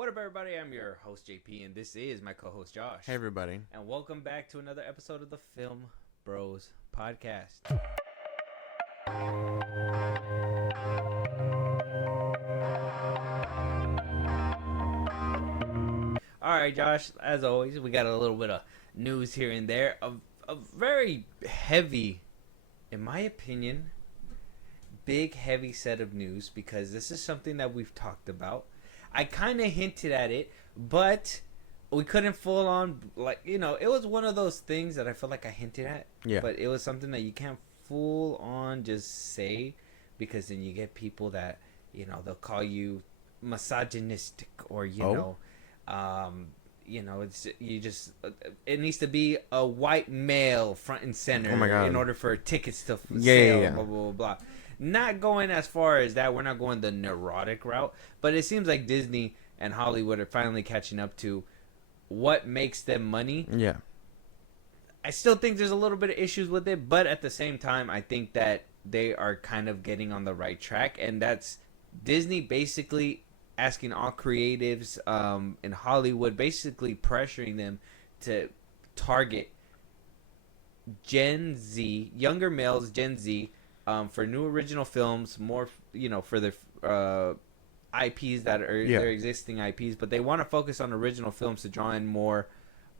What up, everybody? I'm your host, JP, and this is my co-host, Josh. Hey, everybody. And welcome back to another episode of the Film Bros podcast. All right, Josh, as always, we got a little bit of news here and there. A very heavy, in my opinion, big, heavy set of news because this is something that we've talked about. I kind of hinted at it, but we couldn't full on, it was one of those things that I felt like I hinted at. Yeah. But it was something that you can't full on just say because then you get people that, they'll call you misogynistic or, it's it needs to be a white male front and center in order for tickets to sell, blah, blah, blah, blah. Not going as far as that. We're not going the neurotic route, but it seems like Disney and Hollywood are finally catching up to what makes them money. Yeah. I still think there's a little bit of issues with it, but at the same time, I think that they are kind of getting on the right track, and that's Disney basically asking all creatives in Hollywood, basically pressuring them to target Gen Z, younger males, Gen Z, for new original films, more, for their IPs that are their existing IPs, but they want to focus on original films to draw in more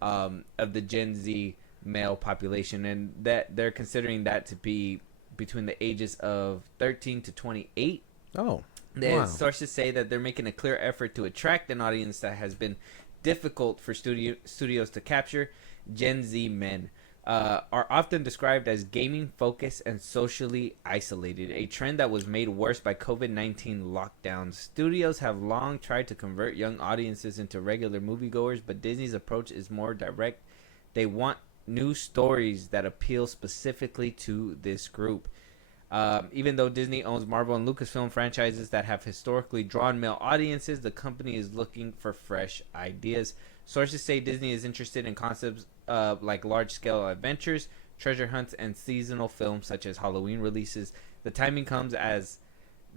of the Gen Z male population, and that they're considering that to be between the ages of 13 to 28. Oh, wow. Sources say that they're making a clear effort to attract an audience that has been difficult for studios to capture. Gen Z men are often described as gaming focused and socially isolated, a trend that was made worse by COVID-19 lockdowns. Studios have long tried to convert young audiences into regular moviegoers, but Disney's approach is more direct. They want new stories that appeal specifically to this group. Even though Disney owns Marvel and Lucasfilm franchises that have historically drawn male audiences, the company is looking for fresh ideas. Sources say Disney is interested in concepts like large-scale adventures, treasure hunts, and seasonal films such as Halloween releases. The timing comes as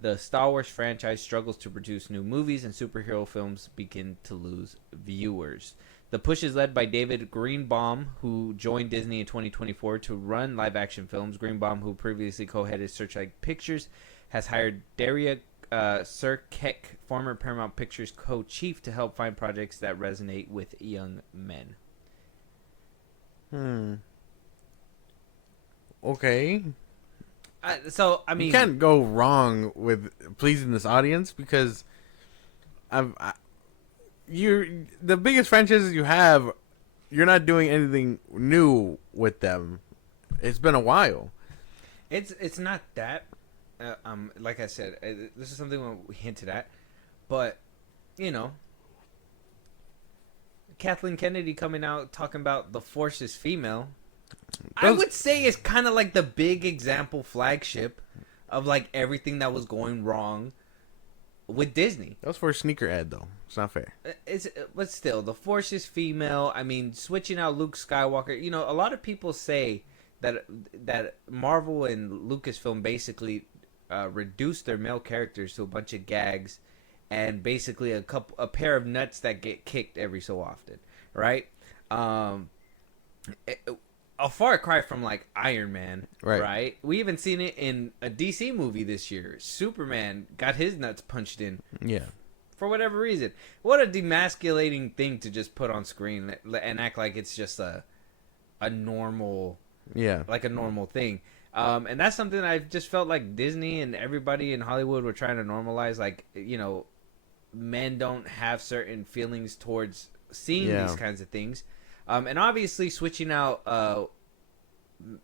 the Star Wars franchise struggles to produce new movies and superhero films begin to lose viewers. The push is led by David Greenbaum, who joined Disney in 2024 to run live-action films. Greenbaum, who previously co-headed Searchlight Pictures, has hired Daria Sirkek, former Paramount Pictures co-chief, to help find projects that resonate with young men. Okay. You can't go wrong with pleasing this audience because you're the biggest franchises you have. You're not doing anything new with them. It's been a while. It's not that. Like I said, this is something we hinted at, but Kathleen Kennedy coming out talking about the Force is female. I would say it's kind of like the big example flagship of like everything that was going wrong with Disney. That was for a sneaker ad, though. It's not fair. But still, the Force is female. I mean, switching out Luke Skywalker. A lot of people say that Marvel and Lucasfilm basically reduced their male characters to a bunch of gags and basically a pair of nuts that get kicked every so often, right? A far cry from like Iron Man, right? We even seen it in a DC movie this year. Superman got his nuts punched in, for whatever reason. What a demasculating thing to just put on screen and act like it's just a normal, like a normal thing. And that's something that I just felt like Disney and everybody in Hollywood were trying to normalize. Like, men don't have certain feelings towards seeing these kinds of things. And obviously switching out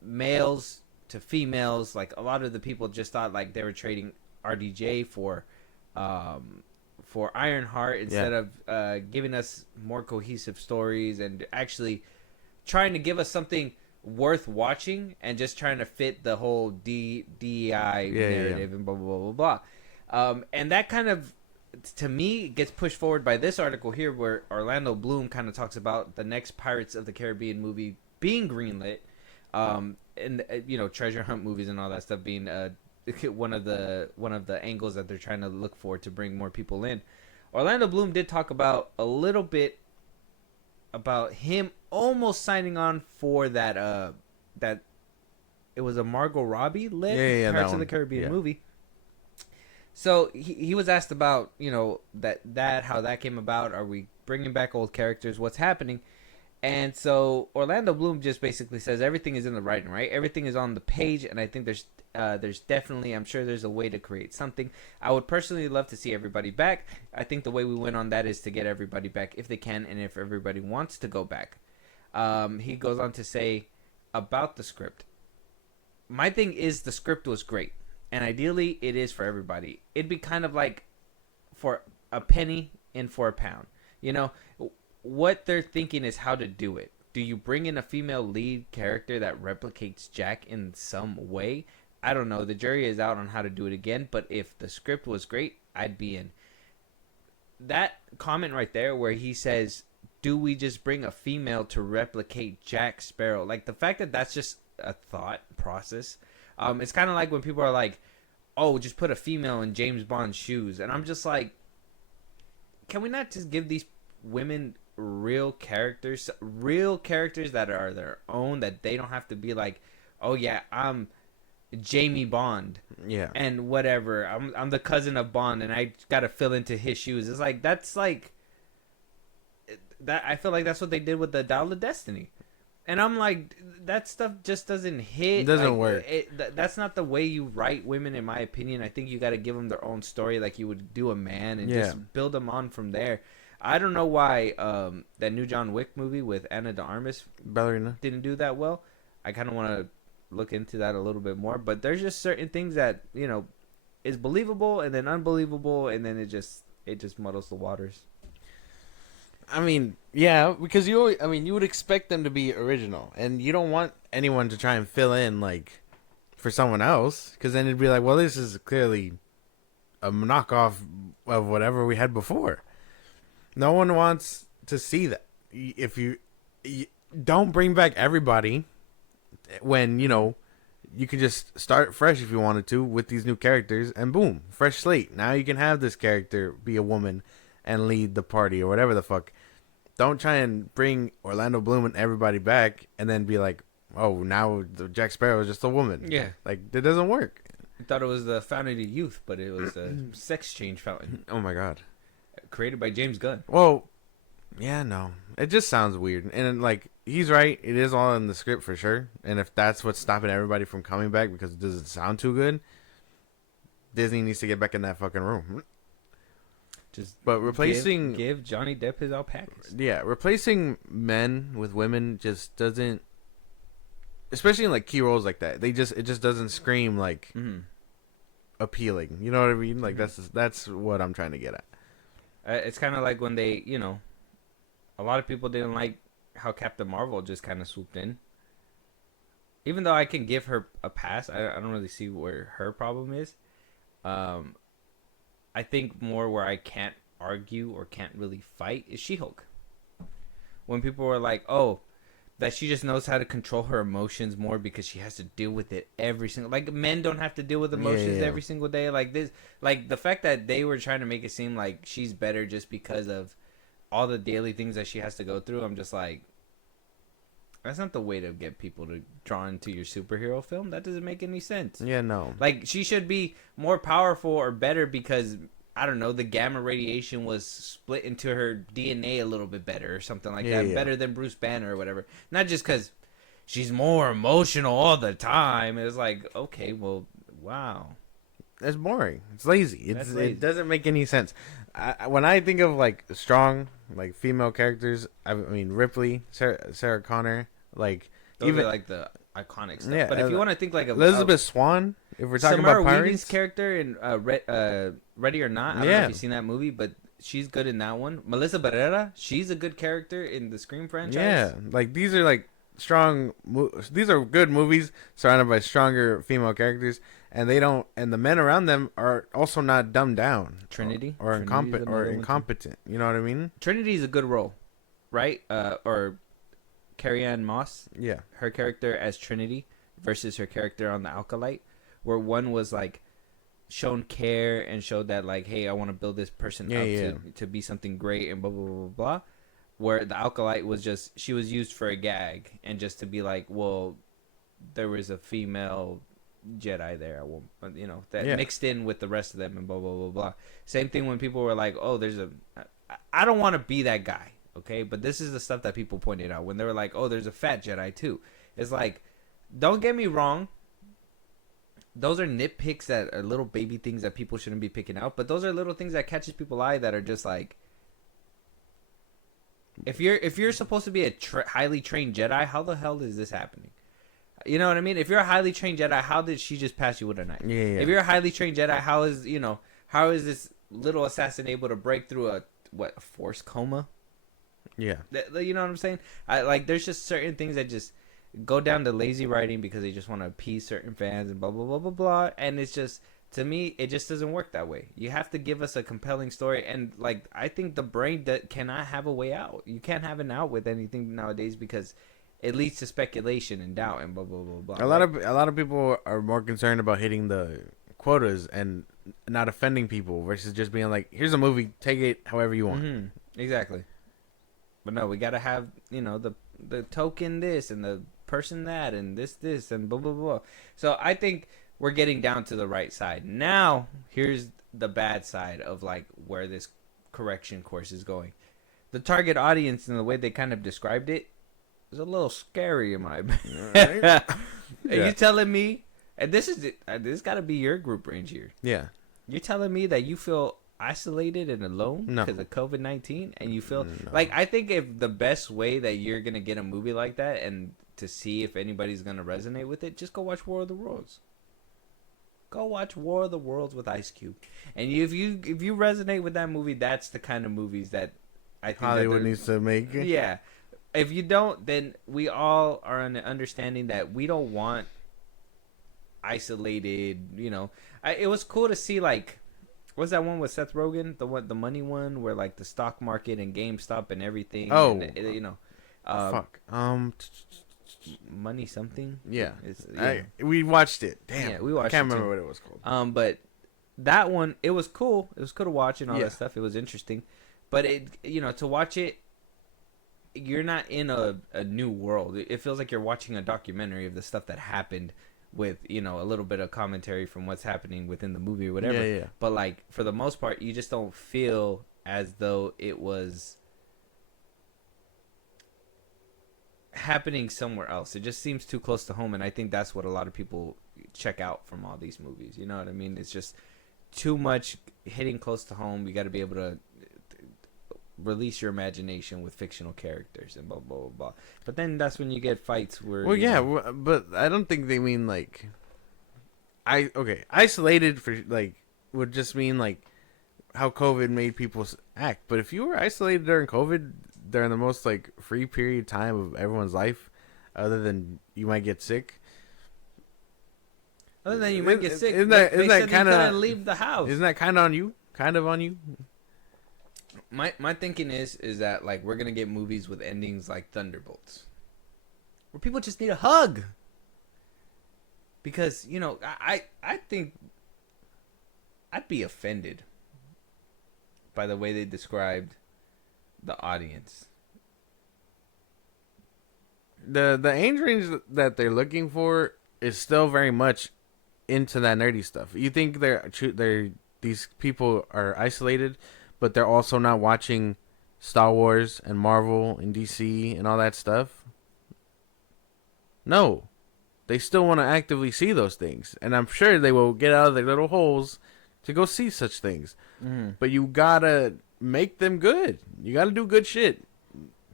males to females, like a lot of the people just thought like they were trading RDJ for Ironheart instead of giving us more cohesive stories and actually trying to give us something worth watching and just trying to fit the whole DEI narrative and blah, blah, blah, blah, blah. And that kind of, to me, gets pushed forward by this article here where Orlando Bloom kind of talks about the next Pirates of the Caribbean movie being greenlit, and treasure hunt movies and all that stuff being one of the angles that they're trying to look for to bring more people in. Orlando Bloom did talk about a little bit about him almost signing on for that it was a Margot Robbie led Pirates of the Caribbean movie. So he was asked about, you know, that how that came about. Are we bringing back old characters? What's happening? And so Orlando Bloom just basically says everything is in the writing, right? Everything is on the page, and I think there's definitely, I'm sure there's a way to create something. I would personally love to see everybody back. I think the way we went on that is to get everybody back if they can, and if everybody wants to go back. He goes on to say about the script. My thing is the script was great, and ideally it is for everybody. It'd be kind of like for a penny and for a pound. You know, what they're thinking is how to do it. Do you bring in a female lead character that replicates Jack in some way? I don't know. The jury is out on how to do it again, but if the script was great, I'd be in. That comment right there where he says, do we just bring a female to replicate Jack Sparrow? Like, the fact that that's just a thought process. It's kind of like when people are like, oh, just put a female in James Bond's shoes. And I'm just like, can we not just give these women real characters that are their own, that they don't have to be like, oh yeah, I'm Jamie Bond, yeah, and whatever, I'm the cousin of Bond and I gotta fill into his shoes. It's like, that's like that. I feel like that's what they did with the Dial of Destiny, and I'm like, that stuff just doesn't hit. It doesn't like, work. That's not the way you write women, in my opinion. I think you got to give them their own story like you would do a man, and just build them on from there. I don't know why that new John Wick movie with Anna de Armas Ballerina didn't do that well. I kind of want to look into that a little bit more. But there's just certain things that, you know, is believable and then unbelievable, and then it just muddles the waters. I mean, yeah, because you would expect them to be original, and you don't want anyone to try and fill in like for someone else, because then it'd be like, well, this is clearly a knockoff of whatever we had before. No one wants to see that. If you don't bring back everybody, when, you know, you can just start fresh if you wanted to with these new characters, and boom, fresh slate. Now you can have this character be a woman and lead the party or whatever the fuck. Don't try and bring Orlando Bloom and everybody back and then be like, oh, now the Jack Sparrow is just a woman. Yeah. Like, that doesn't work. I thought it was the fountain of youth, but it was a sex change fountain. Oh my god. Created by James Gunn. Well, yeah, no. It just sounds weird. And, like, he's right. It is all in the script for sure. And if that's what's stopping everybody from coming back because it doesn't sound too good, Disney needs to get back in that fucking room. But replacing... Give Johnny Depp his alpacas. Yeah, replacing men with women just doesn't... Especially in, like, key roles like that. It just doesn't scream, like, appealing. You know what I mean? Like, that's what I'm trying to get at. It's kind of like when they, you know, a lot of people didn't like how Captain Marvel just kind of swooped in. Even though I can give her a pass, I don't really see where her problem is. I think more where I can't argue or can't really fight is She-Hulk. When people were like, oh, that she just knows how to control her emotions more because she has to deal with it every single... Like, men don't have to deal with emotions every single day. Like, this... Like, the fact that they were trying to make it seem like she's better just because of all the daily things that she has to go through, I'm just like... That's not the way to get people to draw into your superhero film. That doesn't make any sense. Yeah, no. Like, she should be more powerful or better because... I don't know, the gamma radiation was split into her DNA a little bit better or something like that. Yeah. Better than Bruce Banner or whatever. Not just because she's more emotional all the time. It's like, okay, well, wow. It's boring. It's lazy. It doesn't make any sense. When I think of, like, strong, like, female characters, I mean, Ripley, Sarah Connor, like... Those even, are, like, the iconic stuff. Yeah, but if you want to think, like... Elizabeth Swann, if we're talking Samara about pirates... Weaving's character in Ready or Not, I don't know if you've seen that movie, but she's good in that one. Melissa Barrera, she's a good character in the Scream franchise. Yeah, like, these are, like, strong... These are good movies surrounded by stronger female characters, and they don't... And the men around them are also not dumbed down. Trinity? Or incompetent. You know what I mean? Trinity's a good role, right? Or... Carrie-Anne Moss, her character as Trinity versus her character on the Alkalite, where one was like shown care and showed that like, hey, I want to build this person up to be something great and blah blah blah blah blah. Where the Acolyte was just, she was used for a gag and just to be like, well, there was a female Jedi there, that mixed in with the rest of them and blah blah blah blah. Same thing when people were like, oh, I don't want to be that guy, okay? But this is the stuff that people pointed out when they were like, oh, there's a fat Jedi too. It's like, don't get me wrong. Those are nitpicks that are little baby things that people shouldn't be picking out. But those are little things that catches people's eye that are just like, if you're supposed to be a highly trained Jedi, how the hell is this happening? You know what I mean? If you're a highly trained Jedi, how did she just pass you with a knife? Yeah. If you're a highly trained Jedi, how is this little assassin able to break through a force coma? Yeah. You know what I'm saying? There's just certain things that just go down to lazy writing because they just want to appease certain fans and blah blah blah blah blah. And it's just, to me, it just doesn't work that way. You have to give us a compelling story, and like, I think the brain that cannot have a way out. You can't have an out with anything nowadays because it leads to speculation and doubt and blah blah blah blah. A lot of people are more concerned about hitting the quotas and not offending people versus just being like, here's a movie, take it however you want. Mm-hmm. Exactly. But no, we gotta have the token this and the person that and this and blah blah blah. So I think we're getting down to the right side. Now here's the bad side of like where this correction course is going. The target audience and the way they kind of described it is a little scary in my opinion. Right. Are you telling me, and this got to be your group range here? Yeah. You're telling me that you feel isolated and alone because of COVID-19, and you feel like, I think if the best way that you're gonna get a movie like that and to see if anybody's gonna resonate with it, just go watch War of the Worlds. Go watch War of the Worlds with Ice Cube, and if you resonate with that movie, that's the kind of movies that I think Hollywood needs to make. Yeah. If you don't, then we all are on the understanding that we don't want isolated. It was cool to see, like, what's that one with Seth Rogen, the money one, where like the stock market and GameStop and everything. Oh, and, fuck. Money something. Yeah, we watched it. Damn, yeah, we watched. I can't remember what it was called. But that one, it was cool. It was cool to watch and all that stuff. It was interesting, but to watch it, you're not in a new world. It feels like you're watching a documentary of the stuff that happened with, a little bit of commentary from what's happening within the movie or whatever. Yeah. But like, for the most part, you just don't feel as though it was happening somewhere else. It just seems too close to home, and I think that's what a lot of people check out from all these movies. You know what I mean? It's just too much hitting close to home. You got to be able to release your imagination with fictional characters and blah blah blah blah. But then that's when you get fights where but I don't think they mean like isolated for like would just mean like how COVID made people act. But if you were isolated during COVID, during the most like free period time of everyone's life, other than you might get sick. Isn't that kind of leave the house? Isn't that kind of on you? Kind of on you. My thinking is that like we're gonna get movies with endings like Thunderbolts, where people just need a hug. Because I think I'd be offended by the way they described the audience. The age range that they're looking for is still very much into that nerdy stuff. You think these people are isolated, but they're also not watching Star Wars and Marvel and DC and all that stuff? No. They still want to actively see those things. And I'm sure they will get out of their little holes to go see such things. Mm. But you gotta make them good. You gotta do good shit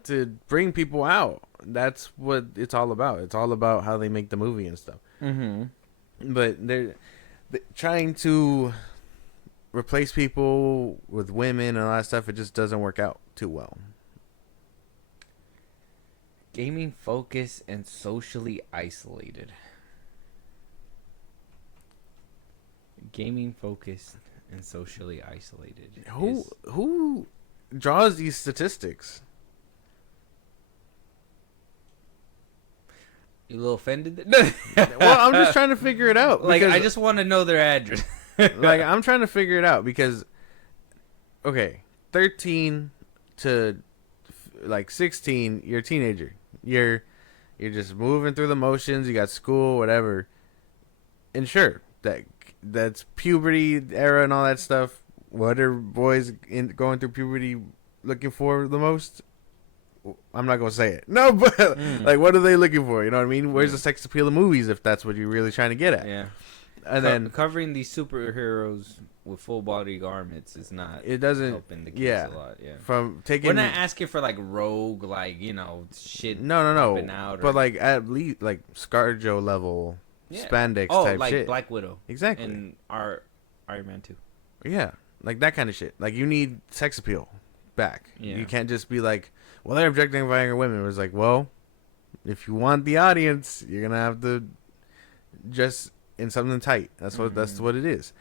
to bring people out. That's what it's all about. It's all about how they make the movie and stuff. Mm-hmm. But they're trying to replace people with women and all that stuff. It just doesn't work out too well. Gaming focused and socially isolated. Gaming focused and socially isolated. Who draws these statistics? You a little offended? Well, I'm just trying to figure it out. Like, I just want to know their address. Like, I'm trying to figure it out because, okay, 13 to like 16, you're a teenager. You're just moving through the motions. You got school, whatever. And sure, that's puberty era and all that stuff. What are boys going through puberty looking for the most? I'm not gonna say it. No, but like, what are they looking for? You know what I mean? Where's the sex appeal of movies if that's what you're really trying to get at? Yeah. And then covering these superheroes with full body garments is not. It doesn't. Helping the kids a lot. Yeah. From taking. We're not asking for like rogue, like, you know, shit. No. Out but like at least like ScarJo level spandex type like shit. Black Widow. Exactly. And our Iron Man 2. Yeah, like that kind of shit. Like, you need sex appeal back. Yeah. You can't just be like, well, they're objectifying women. It was like, well, if you want the audience, you're gonna have to just in something tight. That's what it is.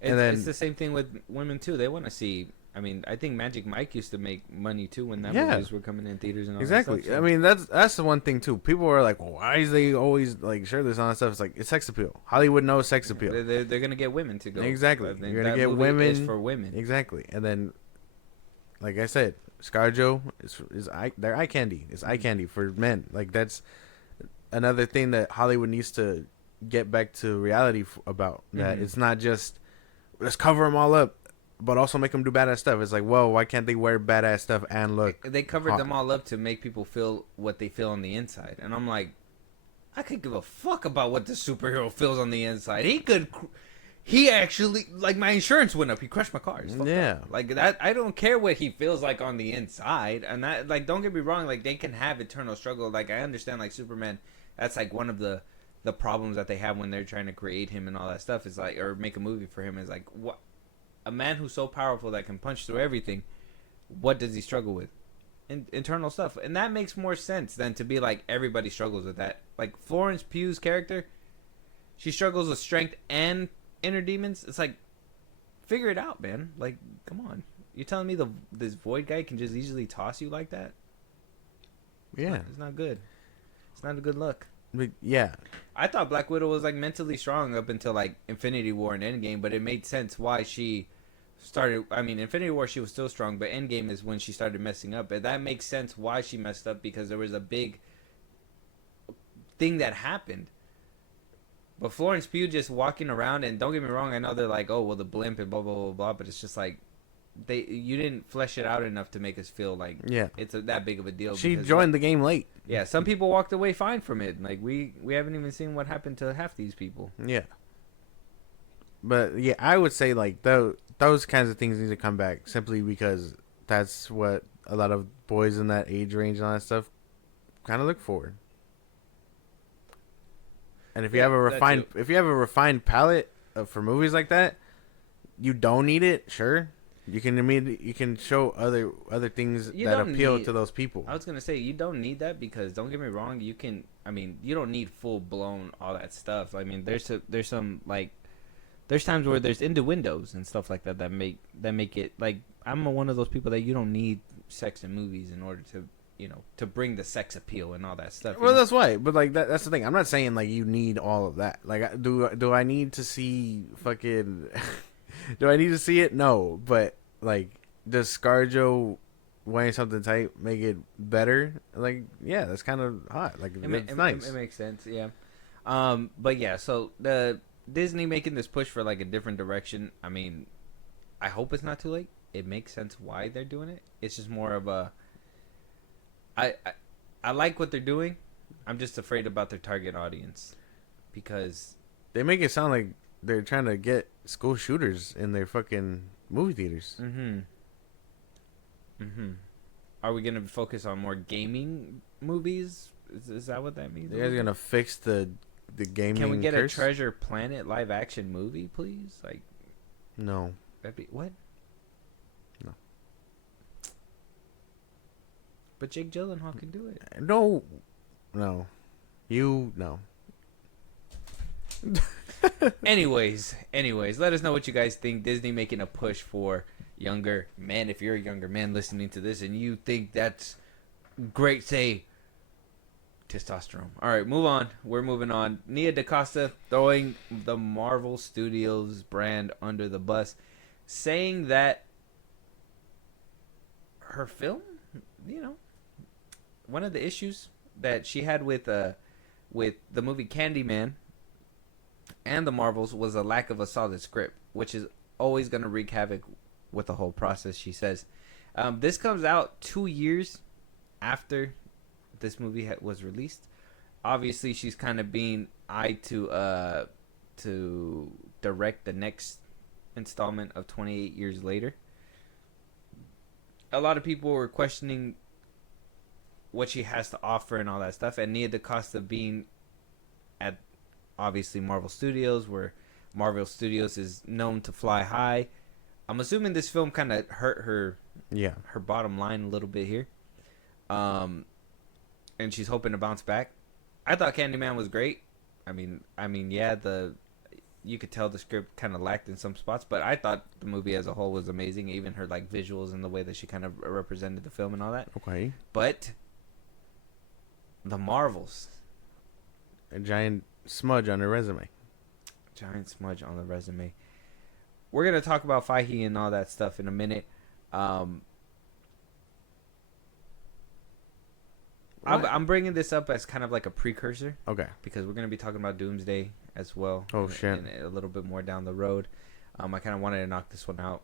And then it's the same thing with women too. They want to see. I mean, I think Magic Mike used to make money too when that movies were coming in theaters and all exactly. that stuff. So. I mean, that's the one thing too. People are like, well, why is they always like shirtless and all that stuff? It's like, it's sex appeal. Hollywood knows sex appeal. They're gonna get women to go. Exactly. You're gonna get women. Is for women. Exactly. And then, like I said, ScarJo they're eye candy. It's eye candy for men. Like, that's another thing that Hollywood needs to get back to reality about. That it's not just let's cover them all up, but also make them do badass stuff. It's like, well, why can't they wear badass stuff and look? They covered them all up to make people feel what they feel on the inside, and I'm like, I could give a fuck about what the superhero feels on the inside. He actually, like, my insurance went up. He crushed my car. Yeah, like that. I don't care what he feels like on the inside, and that, like, don't get me wrong. Like, they can have eternal struggle. Like, I understand, like, Superman. That's like one of the problems that they have when they're trying to create him and all that stuff. Is like, or make a movie for him. Is like, what a man who's so powerful that can punch through everything. What does he struggle with? Internal stuff, and that makes more sense than to be like everybody struggles with that. Like Florence Pugh's character, she struggles with strength and inner demons. It's like, figure it out, man. Like, come on. You're telling me this Void guy can just easily toss you like that? Yeah, it's not good. It's not a good look. But yeah, I thought Black Widow was like mentally strong up until like Infinity War and Endgame, but it made sense why she started. I mean, Infinity War she was still strong, but Endgame is when she started messing up, and that makes sense why she messed up, because there was a big thing that happened. But Florence Pugh just walking around, and don't get me wrong, I know they're like, oh well, the blimp and blah blah blah blah, but it's just like you didn't flesh it out enough to make us feel like it's that big of a deal. She joined the game late. Yeah, some people walked away fine from it. Like we haven't even seen what happened to half these people. Yeah. But yeah, I would say like those kinds of things need to come back, simply because that's what a lot of boys in that age range and all that stuff kind of look for. And if you have a refined palette for movies like that, you don't need it. Sure, you can show other things that appeal to those people. I was gonna say, you don't need that, because don't get me wrong, you don't need full blown all that stuff. I mean, there's some like. There's times where there's innuendos and stuff like that make it like, I'm one of those people that you don't need sex in movies in order to, to bring the sex appeal and all that stuff. Well, that's why. But like that's the thing. I'm not saying like you need all of that. Like, do I need to see fucking? Do I need to see it? No. But like, does ScarJo wearing something tight make it better? Like, yeah, that's kind of hot. Like, it's nice. It makes sense. Yeah. But yeah, so the Disney making this push for like a different direction. I mean, I hope it's not too late. It makes sense why they're doing it. It's just more of a. I like what they're doing. I'm just afraid about their target audience, because they make it sound like they're trying to get school shooters in their fucking movie theaters. Are we gonna focus on more gaming movies? Is that what that means? They're gonna fix the gaming. Can we get curse? a Treasure Planet live action movie, please? Like, no. That'd be what? No. But Jake Gyllenhaal can do it. No. You no. Anyways, let us know what you guys think. Disney making a push for younger men. If you're a younger man listening to this and you think that's great, say Testosterone. All right, move on. We're moving on. Nia DaCosta throwing the Marvel Studios brand under the bus, saying that her film, you know, one of the issues that she had with the movie Candyman and the Marvels was a lack of a solid script, which is always going to wreak havoc with the whole process, she says. This comes out 2 years after this movie was released. Obviously, she's kind of being eyed to direct the next installment of 28 Years Later. A lot of people were questioning what she has to offer and all that stuff, and Nia DaCosta being at obviously Marvel Studios, where Marvel Studios is known to fly high. I'm assuming this film kind of hurt her bottom line a little bit here. And she's hoping to bounce back. I thought Candyman was great. I mean, yeah, you could tell the script kind of lacked in some spots, but I thought the movie as a whole was amazing. Even her like visuals and the way that she kind of represented the film and all that. Okay. But the Marvels, a giant smudge on her resume. Giant smudge on the resume. We're gonna talk about Feige and all that stuff in a minute. I'm bringing this up as kind of like a precursor. Okay. Because we're going to be talking about Doomsday as well. Oh, shit. And a little bit more down the road. I kind of wanted to knock this one out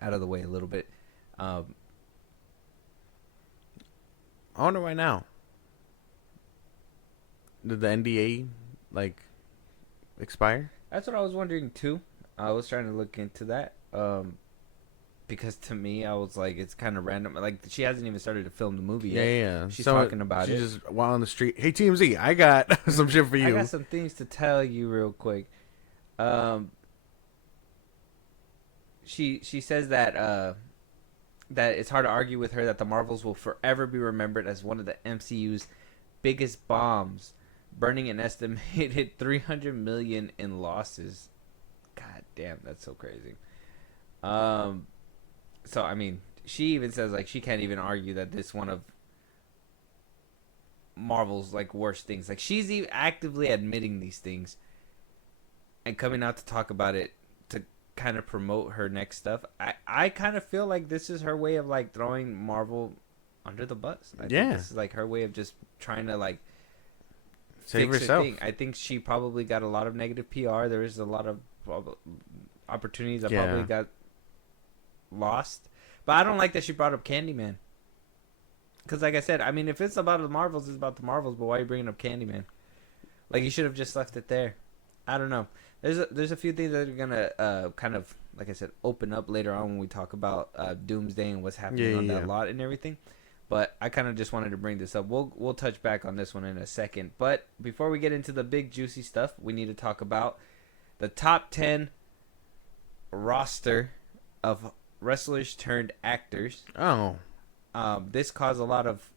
of the way a little bit. I wonder why now. Did the NDA, expire? That's what I was wondering, too. I was trying to look into that. Because to me, I was like, it's kind of random. Like, she hasn't even started to film the movie yet. Yeah. She's talking about it. She just while on the street. Hey, TMZ, I got some shit for you. I got some things to tell you real quick. She says that that it's hard to argue with her that the Marvels will forever be remembered as one of the MCU's biggest bombs, burning an estimated $300 million in losses. God damn, that's so crazy. So, I mean, she even says, she can't even argue that this one of Marvel's, worst things. She's even actively admitting these things and coming out to talk about it to kind of promote her next stuff. I kind of feel like this is her way of, throwing Marvel under the bus. I think this is, her way of just trying to, save fix herself. her thing. I think she probably got a lot of negative PR. There is a lot of opportunities that probably got lost, but I don't like that she brought up Candyman, because like I said, I mean, if it's about the Marvels, it's about the Marvels, but why are you bringing up Candyman? You should have just left it there. I don't know. There's a few things that are gonna kind of, like I said, open up later on when we talk about Doomsday and what's happening on that lot and everything, but I kind of just wanted to bring this up. We'll touch back on this one in a second, but before we get into the big juicy stuff, we need to talk about the top 10 roster of wrestlers turned actors. Oh. This caused a lot of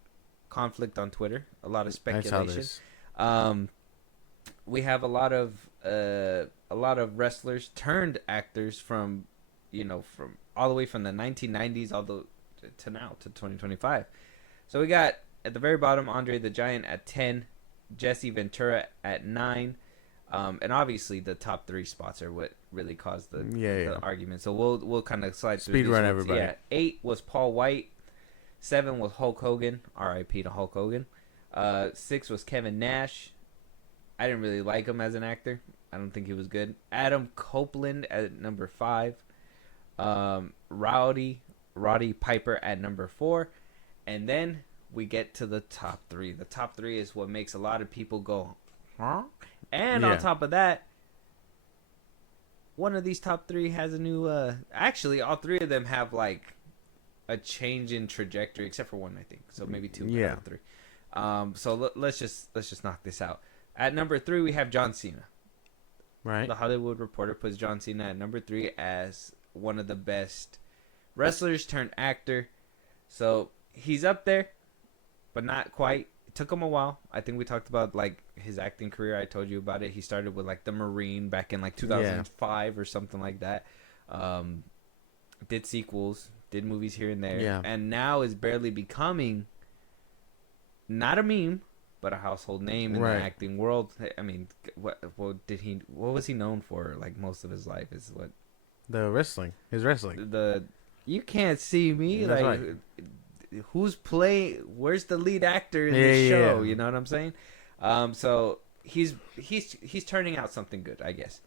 conflict on Twitter, a lot of speculation. I saw this. We have a lot of wrestlers turned actors from all the way from the 1990s all the to now to 2025. So we got at the very bottom Andre the Giant at 10, Jesse Ventura at 9. And obviously the top 3 spots are what really caused the argument. So we'll kind of slide through speed run everybody. Yeah, 8 was Paul White, 7 was Hulk Hogan, R.I.P. to Hulk Hogan. 6 was Kevin Nash. I didn't really like him as an actor. I don't think he was good. Adam Copeland at number 5. Roddy Piper at number 4, and then we get to the top 3. The top 3 is what makes a lot of people go, huh? And on top of that, one of these top 3 has a new. Actually, all 3 of them have a change in trajectory, except for one, I think. So maybe 2 out of 3. So let's just knock this out. At number 3, we have John Cena. Right. The Hollywood Reporter puts John Cena at number 3 as one of the best wrestlers turned actor. So he's up there, but not quite. It took him a while. I think we talked about his acting career. I told you about it. He started with The Marine back in 2005 or something like that. Did sequels, did movies here and there, and now is barely becoming not a meme, but a household name in Right. the acting world. I mean, what was he known for? Like most of his life is what The wrestling. His wrestling. you can't see me That's like. right. Who's playing? Where's the lead actor in Yeah, this show? yeah. You know what I'm saying? So he's turning out something good, I guess.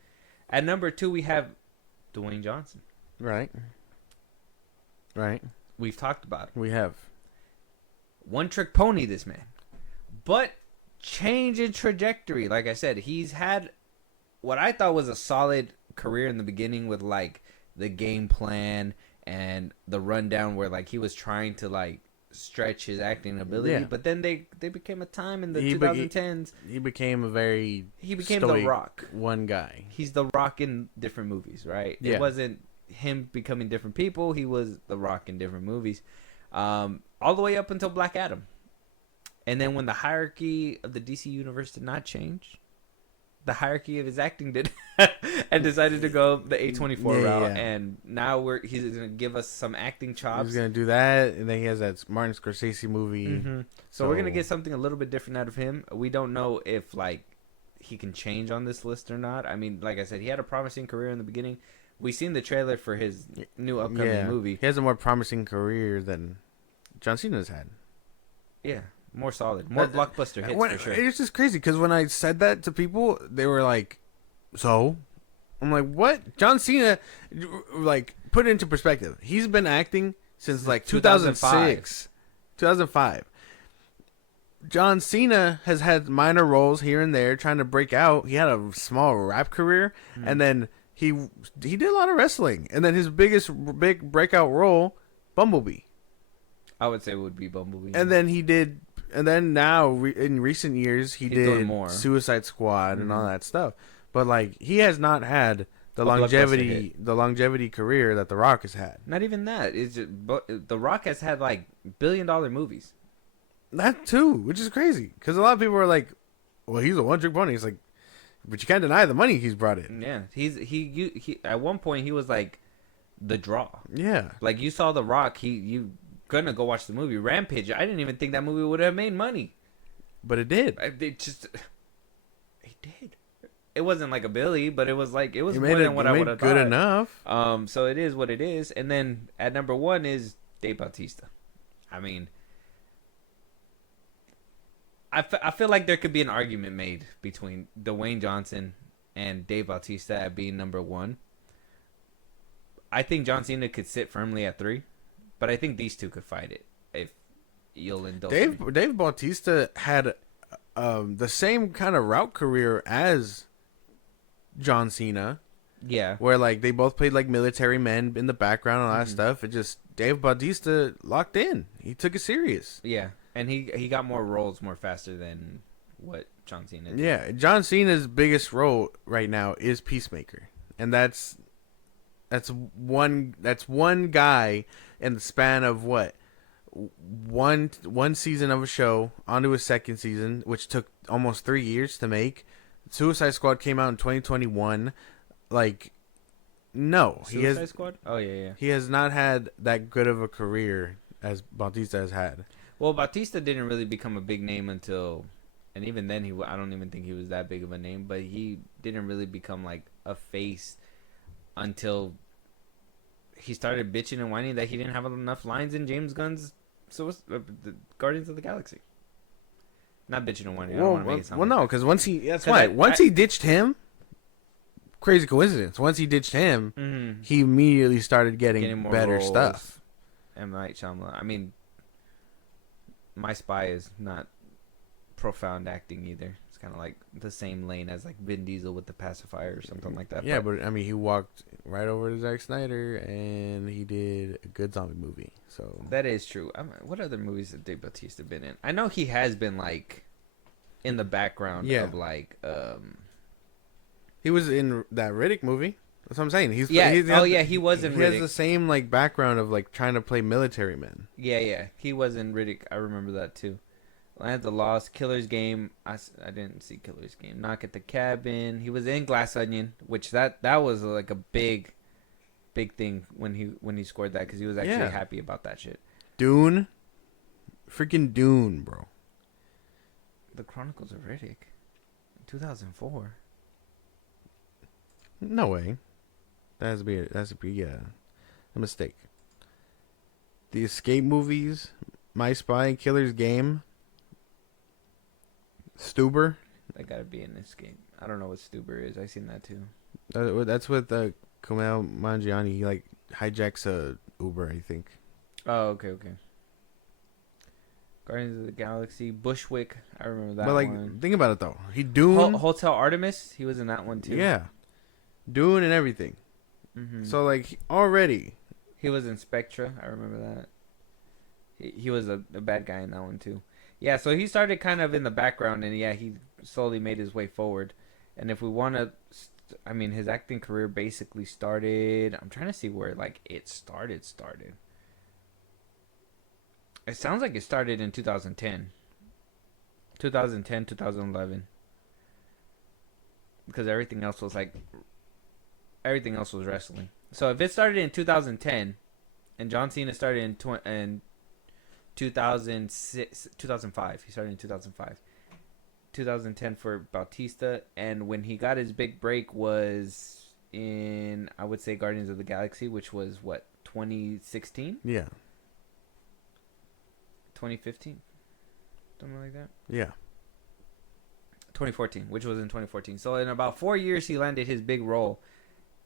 At number 2, we have Dwayne Johnson. Right. Right. We've talked about him. We have. One trick pony, this man. But change in trajectory. Like I said, he's had what I thought was a solid career in the beginning with like the game plan and the rundown where like he was trying to like stretch his acting ability. Yeah. But then they became a time in the He 2010s. He became a very He became stoic The Rock. one guy. He's The Rock in different movies, right? Yeah. It wasn't him becoming different people. He was The Rock in different movies. All the way up until Black Adam. And then when the hierarchy of the DC universe did not change, the hierarchy of his acting did, and decided to go the A24 route. Yeah. And now he's going to give us some acting chops. He's gonna do that, and then he has that Martin Scorsese movie. Mm-hmm. So we're going to get something a little bit different out of him. We don't know if like he can change on this list or not. I mean, like I said, he had a promising career in the beginning. We seen the trailer for his new upcoming movie. He has a more promising career than John Cena's had. Yeah, more solid, more blockbuster hits for sure. It's just crazy because when I said that to people, they were like, "So," I'm like, "What?" John Cena, like, put it into perspective. He's been acting since like 2006, 2005. John Cena has had minor roles here and there, trying to break out. He had a small rap career, and then he did a lot of wrestling, and then his big breakout role, Bumblebee. I would say it would be Bumblebee. And then he did, and then now in recent years he He's doing did more. Suicide Squad and all that stuff. But like he has not had the longevity career that The Rock has had. Not even that. It's just, The Rock has had like $billion movies. That too, which is crazy because a lot of people are like, "Well, he's a one-trick pony." It's like, but you can't deny the money he's brought in. Yeah, he at one point he was like the draw. Yeah, Like you saw The Rock, you gonna go watch the movie Rampage. I didn't even think that movie would have made money. but it did. It did. It wasn't like a Billy, but it was like it was It more made than what I would have good thought. enough. So it is what it is. And then at number 1 is Dave Bautista. I mean, I feel like there could be an argument made between Dwayne Johnson and Dave Bautista at being number 1. I think John Cena could sit firmly at 3, but I think these two could fight it if you'll indulge me. Dave Bautista had the same kind of route career as John Cena. Yeah. Where like they both played like military men in the background and all that stuff. It just Dave Bautista locked in. He took it serious. Yeah. And he got more roles more faster than what John Cena did. Yeah, John Cena's biggest role right now is Peacemaker, and that's one guy in the span of what one season of a show onto a second season, which took almost 3 years to make. Suicide Squad came out in 2021. Like, no, Suicide Squad? Oh yeah. He has not had that good of a career as Bautista has had. Well, Bautista didn't really become a big name until, and even then, I don't even think he was that big of a name, but he didn't really become like a face until he started bitching and whining that he didn't have enough lines in James Gunn's the Guardians of the Galaxy. Not bitching and whining. I don't want to make it sound no, because once he ditched him, crazy coincidence. Once he ditched him, he immediately started getting better roles. stuff. M. Night Shyamalan. I mean, My Spy is not profound acting either. It's kind of like the same lane as like Vin Diesel with The Pacifier or something like that. Yeah, but I mean, he walked right over to Zack Snyder and he did a good zombie movie. So that is true. What other movies has Dave Bautista been in? I know he has been like in the background of like. He was in that Riddick movie. That's what I'm saying. He was in Riddick. He has the same like background of like trying to play military men. Yeah. He was in Riddick. I remember that too. Land of the Lost, Killer's Game. I didn't see Killer's Game. Knock at the Cabin. He was in Glass Onion, which that was like a big thing when he scored that because he was actually happy about that shit. Dune, freaking Dune, bro. The Chronicles of Riddick, 2004. No way. That's a mistake. The Escape movies, My Spy, Killer's Game, Stuber. That gotta be an Escape. I don't know what Stuber is. I seen that too. That's with Kumail Nanjiani. He like hijacks a Uber, I think. Oh, okay. Guardians of the Galaxy, Bushwick. I remember that. But like, one. think about it though. He Dune. Hotel Artemis. He was in that one too. Yeah, Dune and everything. Mm-hmm. So like already. He was in Spectra. I remember that. He was a bad guy in that one too. Yeah, so he started kind of in the background, and yeah, he slowly made his way forward. And if we want to, I mean, his acting career basically started. I'm trying to see where like it started. It sounds like it started in 2010. 2011. Because everything else was wrestling. So if it started in 2010, and John Cena started in 2005. He started in 2005. 2010 for Bautista, and when he got his big break was in, I would say, Guardians of the Galaxy, which was what, 2016? Yeah. 2015? Something like that? Yeah. 2014, which was in 2014. So in about 4 years, he landed his big role,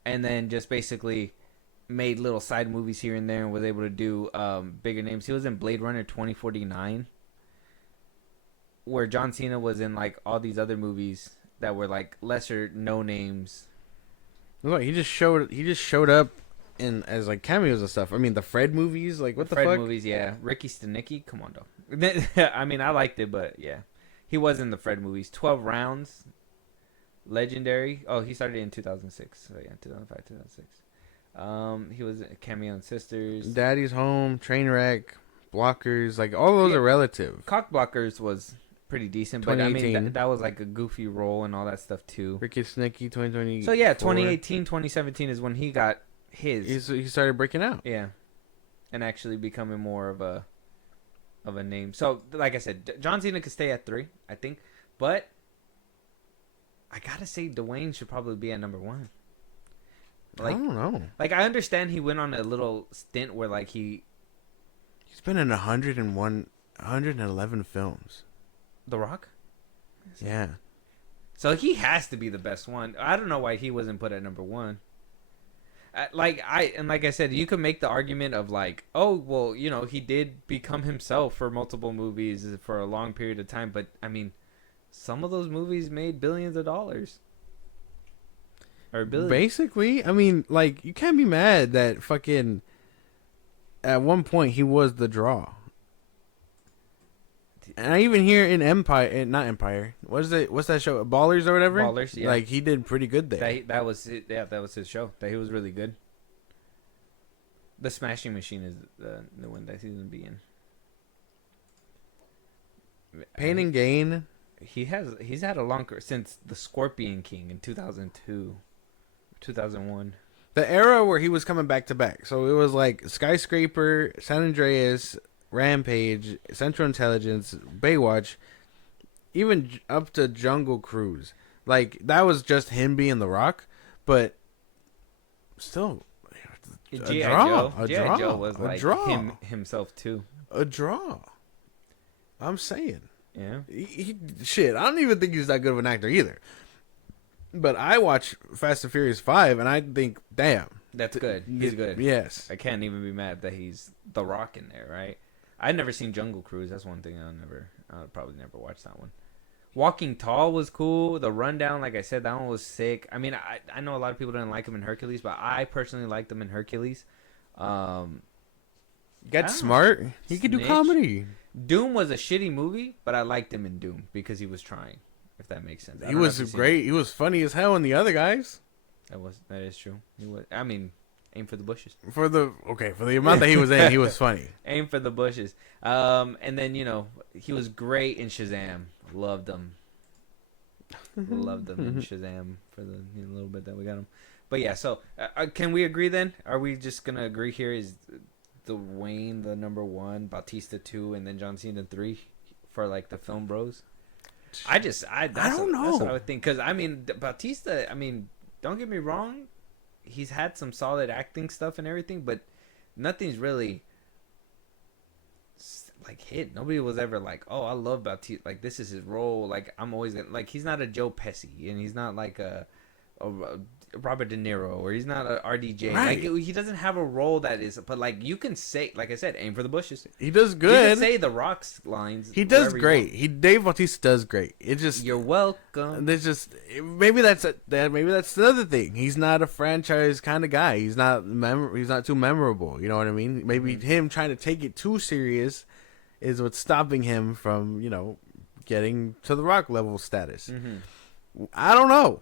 and then just basically made little side movies here and there and was able to do bigger names. He was in Blade Runner 2049, where John Cena was in like all these other movies that were like lesser no names. Look, he just showed up in as like cameos and stuff. I mean, the Fred movies, like what the Fred fuck? movies, yeah. Ricky Stenicki, come on, though. I mean, I liked it, but yeah, he was in the Fred movies. 12 Rounds, Legendary. Oh, he started in 2006. So yeah, 2005, 2006. He was a cameo in Sisters. Daddy's Home, Trainwreck, Blockers, like all those are relative. Cock Blockers was pretty decent, but I mean that was like a goofy role and all that stuff too. Ricky Stenicki, 2020. So yeah, 2018, 2017 is when he got his. He started breaking out. Yeah, and actually becoming more of a name. So like I said, John Cena could stay at 3, I think, but I gotta say Dwayne should probably be at number 1. Like, I don't know. Like I understand he went on a little stint where like he's been in 111 films. The Rock. Yeah. So he has to be the best one. I don't know why he wasn't put at number 1. Like I said, you could make the argument of like, oh well, you know, he did become himself for multiple movies for a long period of time, but I mean, some of those movies made billions of dollars. Or billions. Basically, I mean, like you can't be mad that fucking at one point he was the draw. And I even hear in Empire, not Empire. What's that show? Ballers or whatever. Ballers, yeah. Like he did pretty good there. That was it. Yeah, that was his show. That he was really good. The Smashing Machine is the one that he's gonna be in. Pain and Gain. He's had a long career since The Scorpion King in 2002, 2001. The era where he was coming back to back. So it was like Skyscraper, San Andreas, Rampage, Central Intelligence, Baywatch, even up to Jungle Cruise. Like that was just him being The Rock, but still G.I. Joe was like himself too. A draw. I'm saying. Yeah. Shit, I don't even think he's that good of an actor either. But I watch Fast and Furious 5 and I think, damn. That's good. He's good. Yes. I can't even be mad that he's The Rock in there, right? I've never seen Jungle Cruise. That's one thing I'll probably never watch that one. Walking Tall was cool. The Rundown, like I said, that one was sick. I mean, I know a lot of people didn't like him in Hercules, but I personally liked him in Hercules. Got smart. He could do comedy. Doom was a shitty movie, but I liked him in Doom because he was trying, if that makes sense. He was great. He was funny as hell in the other guys. That is true. He was. I mean, aim for the bushes. For the amount that he was in, he was funny. Aim for the bushes. And then he was great in Shazam. Loved him. Loved him in Shazam for the little bit that we got him. But yeah, so can we agree then? Are we just gonna agree here? Is Dwayne the number 1, Bautista 2, and then John Cena 3 for like the Film Bros? I don't know. That's what I would think. Because I mean, Bautista. I mean, don't get me wrong. He's had some solid acting stuff and everything, but nothing's really like hit. Nobody was ever like, oh, I love Bautista. Like this is his role. Like I'm always gonna, like he's not a Joe Pesci, and he's not like a Robert De Niro, or he's not a RDJ. Right. Like he doesn't have a role that is. But like you can say, like I said, aim for the bushes. He does You good. can say the Rock's lines. He does wherever you great. want. Dave Bautista does great. It just You're welcome. there's just maybe that's the other thing. He's not a franchise kind of guy. He's not too memorable. You know what I mean? Maybe him trying to take it too serious is what's stopping him from getting to the Rock level status. I don't know.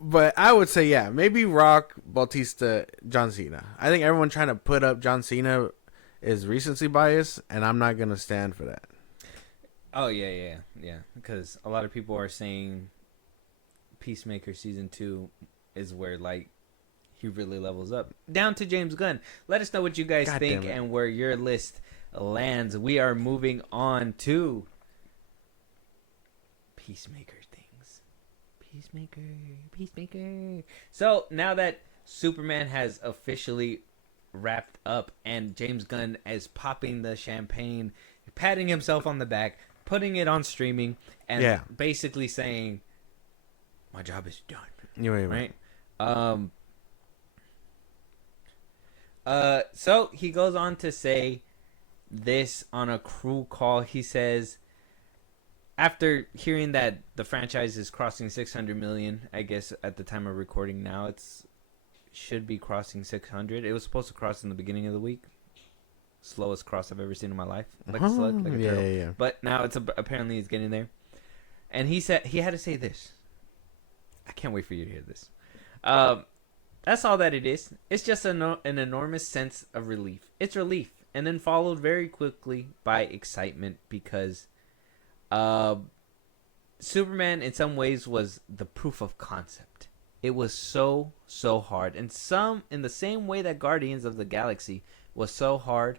But I would say, yeah, maybe Rock, Bautista, John Cena. I think everyone trying to put up John Cena is recency bias, and I'm not going to stand for that. Oh, yeah. Because a lot of people are saying Peacemaker Season 2 is where, like, he really levels up. Down to James Gunn. Let us know what you guys think and where your list lands. We are moving on to Peacemaker things. Peacemaker. So now that Superman has officially wrapped up and James Gunn is popping the champagne, patting himself on the back, putting it on streaming, and basically saying, my job is done. Right? So he goes on to say this on a crew call. He says, after hearing that the franchise is crossing 600 million, I guess at the time of recording now, it's should be crossing 600. It was supposed to cross in the beginning of the week. Slowest cross I've ever seen in my life, like a slug, like a turtle. Yeah. But now apparently it's getting there. And he said he had to say this. I can't wait for you to hear this. That's all that it is. It's just an enormous sense of relief. It's relief, and then followed very quickly by excitement because Superman in some ways was the proof of concept. It was so hard, and in the same way that Guardians of the Galaxy was so hard.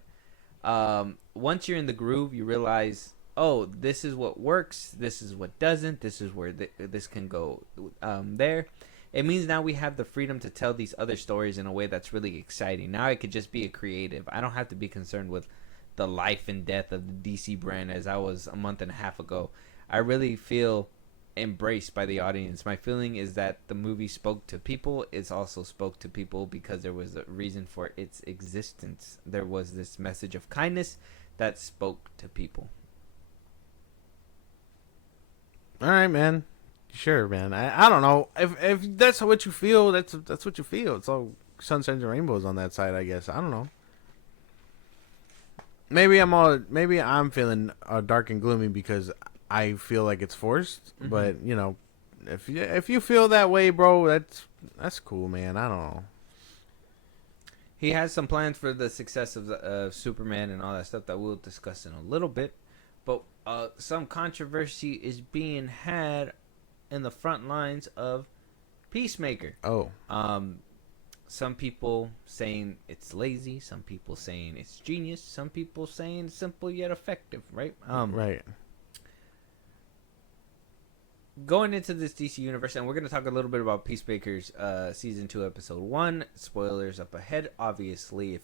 Once you're in the groove, you realize, oh, this is what works, this is what doesn't, this is where this can go there. It means now we have the freedom to tell these other stories in a way that's really exciting. Now I could just be a creative. I don't have to be concerned with the life and death of the DC brand as I was a month and a half ago. I really feel embraced by the audience. My feeling is that the movie spoke to people. It also spoke to people because there was a reason for its existence. There was this message of kindness that spoke to people. All right, man. Sure, man. I don't know if that's what you feel. That's what you feel. It's all sunshines and rainbows on that side, I guess. I don't know. Maybe I'm feeling dark and gloomy because I feel like it's forced. Mm-hmm. But if you feel that way, bro, that's cool, man. I don't know. He has some plans for the success of Superman and all that stuff that we'll discuss in a little bit. But some controversy is being had in the front lines of Peacemaker. Oh. Some people saying it's lazy. Some people saying it's genius. Some people saying simple yet effective. Right. Right. Going into this DC universe, and we're going to talk a little bit about Peacemaker's season 2, episode 1. Spoilers up ahead. Obviously,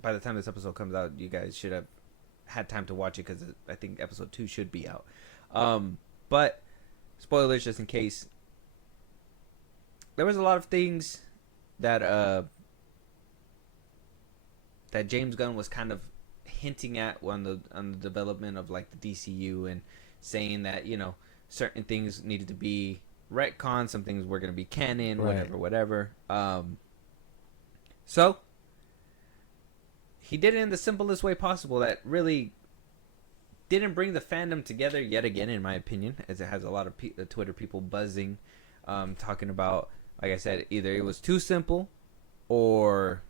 by the time this episode comes out, you guys should have had time to watch it because I think episode 2 should be out. But spoilers just in case. There was a lot of things that James Gunn was kind of hinting at on the development of like the DCU and saying that certain things needed to be retconned, some things were going to be canon, right. whatever. So he did it in the simplest way possible that really didn't bring the fandom together yet again, in my opinion, as it has a lot of Twitter people buzzing, talking about, like I said, either it was too simple or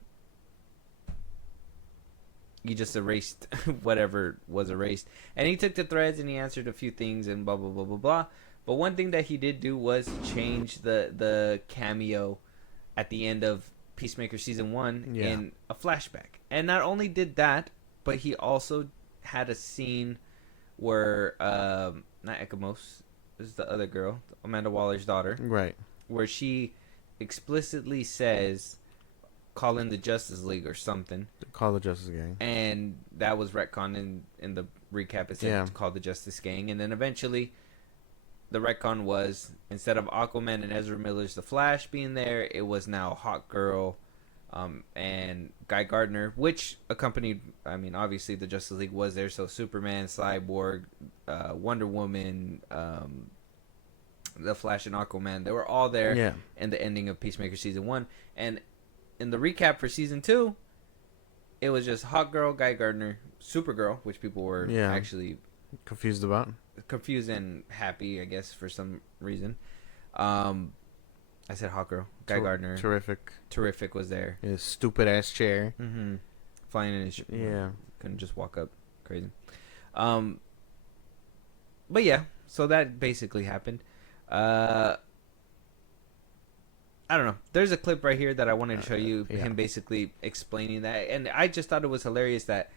you just erased whatever was erased. And he took the threads and he answered a few things and blah, blah, blah, blah, blah. But one thing that he did do was change the cameo at the end of Peacemaker Season 1 in a flashback. And not only did that, but he also had a scene where not Ekamos, this is the other girl, Amanda Waller's daughter, Right. where she explicitly says, "Call in the Justice League" or something, Call the Justice Gang. and that was retconned in the recap. It said called the Justice Gang, and then eventually the retcon was, instead of Aquaman and Ezra Miller's The Flash being there, it was now Hawkgirl and Guy Gardner, which accompanied, I mean, obviously the Justice League was there, so Superman, Cyborg, Wonder Woman, The Flash, and Aquaman, they were all there in the ending of Peacemaker Season 1. And in the recap for Season 2, it was just Hawkgirl, Guy Gardner, Supergirl, which people were actually confused about. Confused and happy, I guess, for some reason. I said Hawkgirl. Guy Gardner. Terrific was there. His stupid ass chair. Mm-hmm. Flying in his couldn't just walk up. Crazy. But yeah, so that basically happened. I don't know. There's a clip right here that I wanted to show you. Him basically explaining that. And I just thought it was hilarious that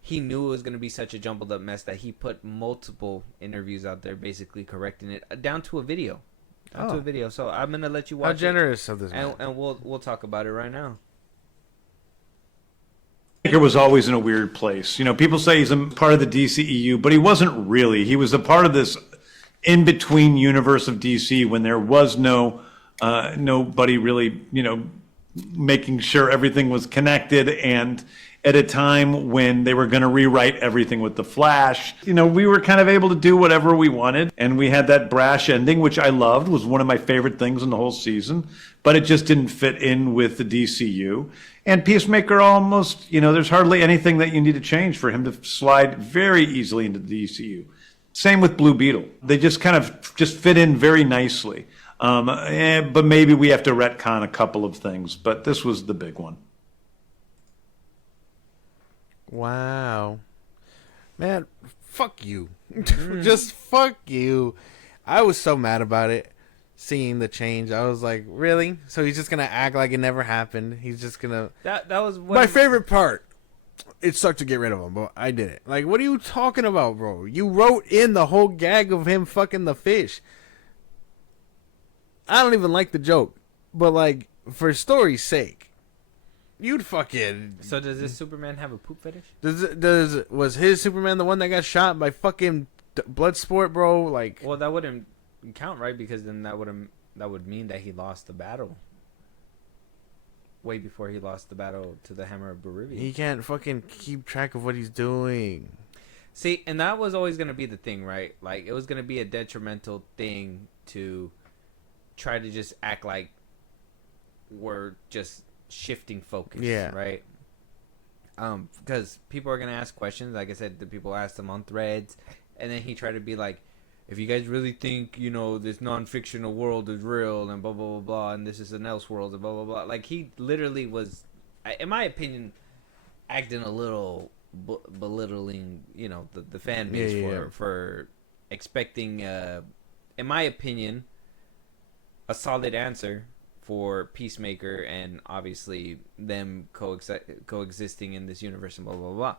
he knew it was going to be such a jumbled up mess that he put multiple interviews out there basically correcting it down to a video. So I'm going to let you watch it. How generous of this man. And we'll talk about it right now. Peacemaker was always in a weird place. You know, people say he's a part of the DCEU, but he wasn't really. He was a part of this in-between universe of DC when there was nobody really, you know, making sure everything was connected, and at a time when they were going to rewrite everything with the Flash. You know, we were kind of able to do whatever we wanted, and we had that brash ending, which I loved, was one of my favorite things in the whole season, but it just didn't fit in with the DCU. And Peacemaker almost, you know, there's hardly anything that you need to change for him to slide very easily into the DCU. Same with Blue Beetle. They just kind of just fit in very nicely. But maybe we have to retcon a couple of things, but this was the big one. Wow. Man, fuck you. Just fuck you. I was so mad about it, seeing the change. I was like, really? So he's just going to act like it never happened? He's just going to... That was my favorite part. It sucked to get rid of him, but I did it. Like, what are you talking about, bro? You wrote in the whole gag of him fucking the fish. I don't even like the joke, but, like, for story's sake, you'd fucking... So does this Superman have a poop fetish? Was his Superman the one that got shot by fucking Bloodsport, bro? Like, well, that wouldn't count, right? Because then that would mean that he lost the battle way before he lost the battle to the Hammer of Berivia. He can't fucking keep track of what he's doing. See, and that was always going to be the thing, right? Like, it was going to be a detrimental thing to try to just act like we're just shifting focus, right? Because people are gonna ask questions. Like I said, the people asked them on threads, and then he tried to be like, if you guys really think, you know, this non-fictional world is real and blah blah blah blah, and this is an else world and blah blah blah. Like, he literally was, in my opinion, acting a little belittling, you know, the fan base for expecting, in my opinion, a solid answer for Peacemaker, and obviously them coexisting in this universe and blah blah blah.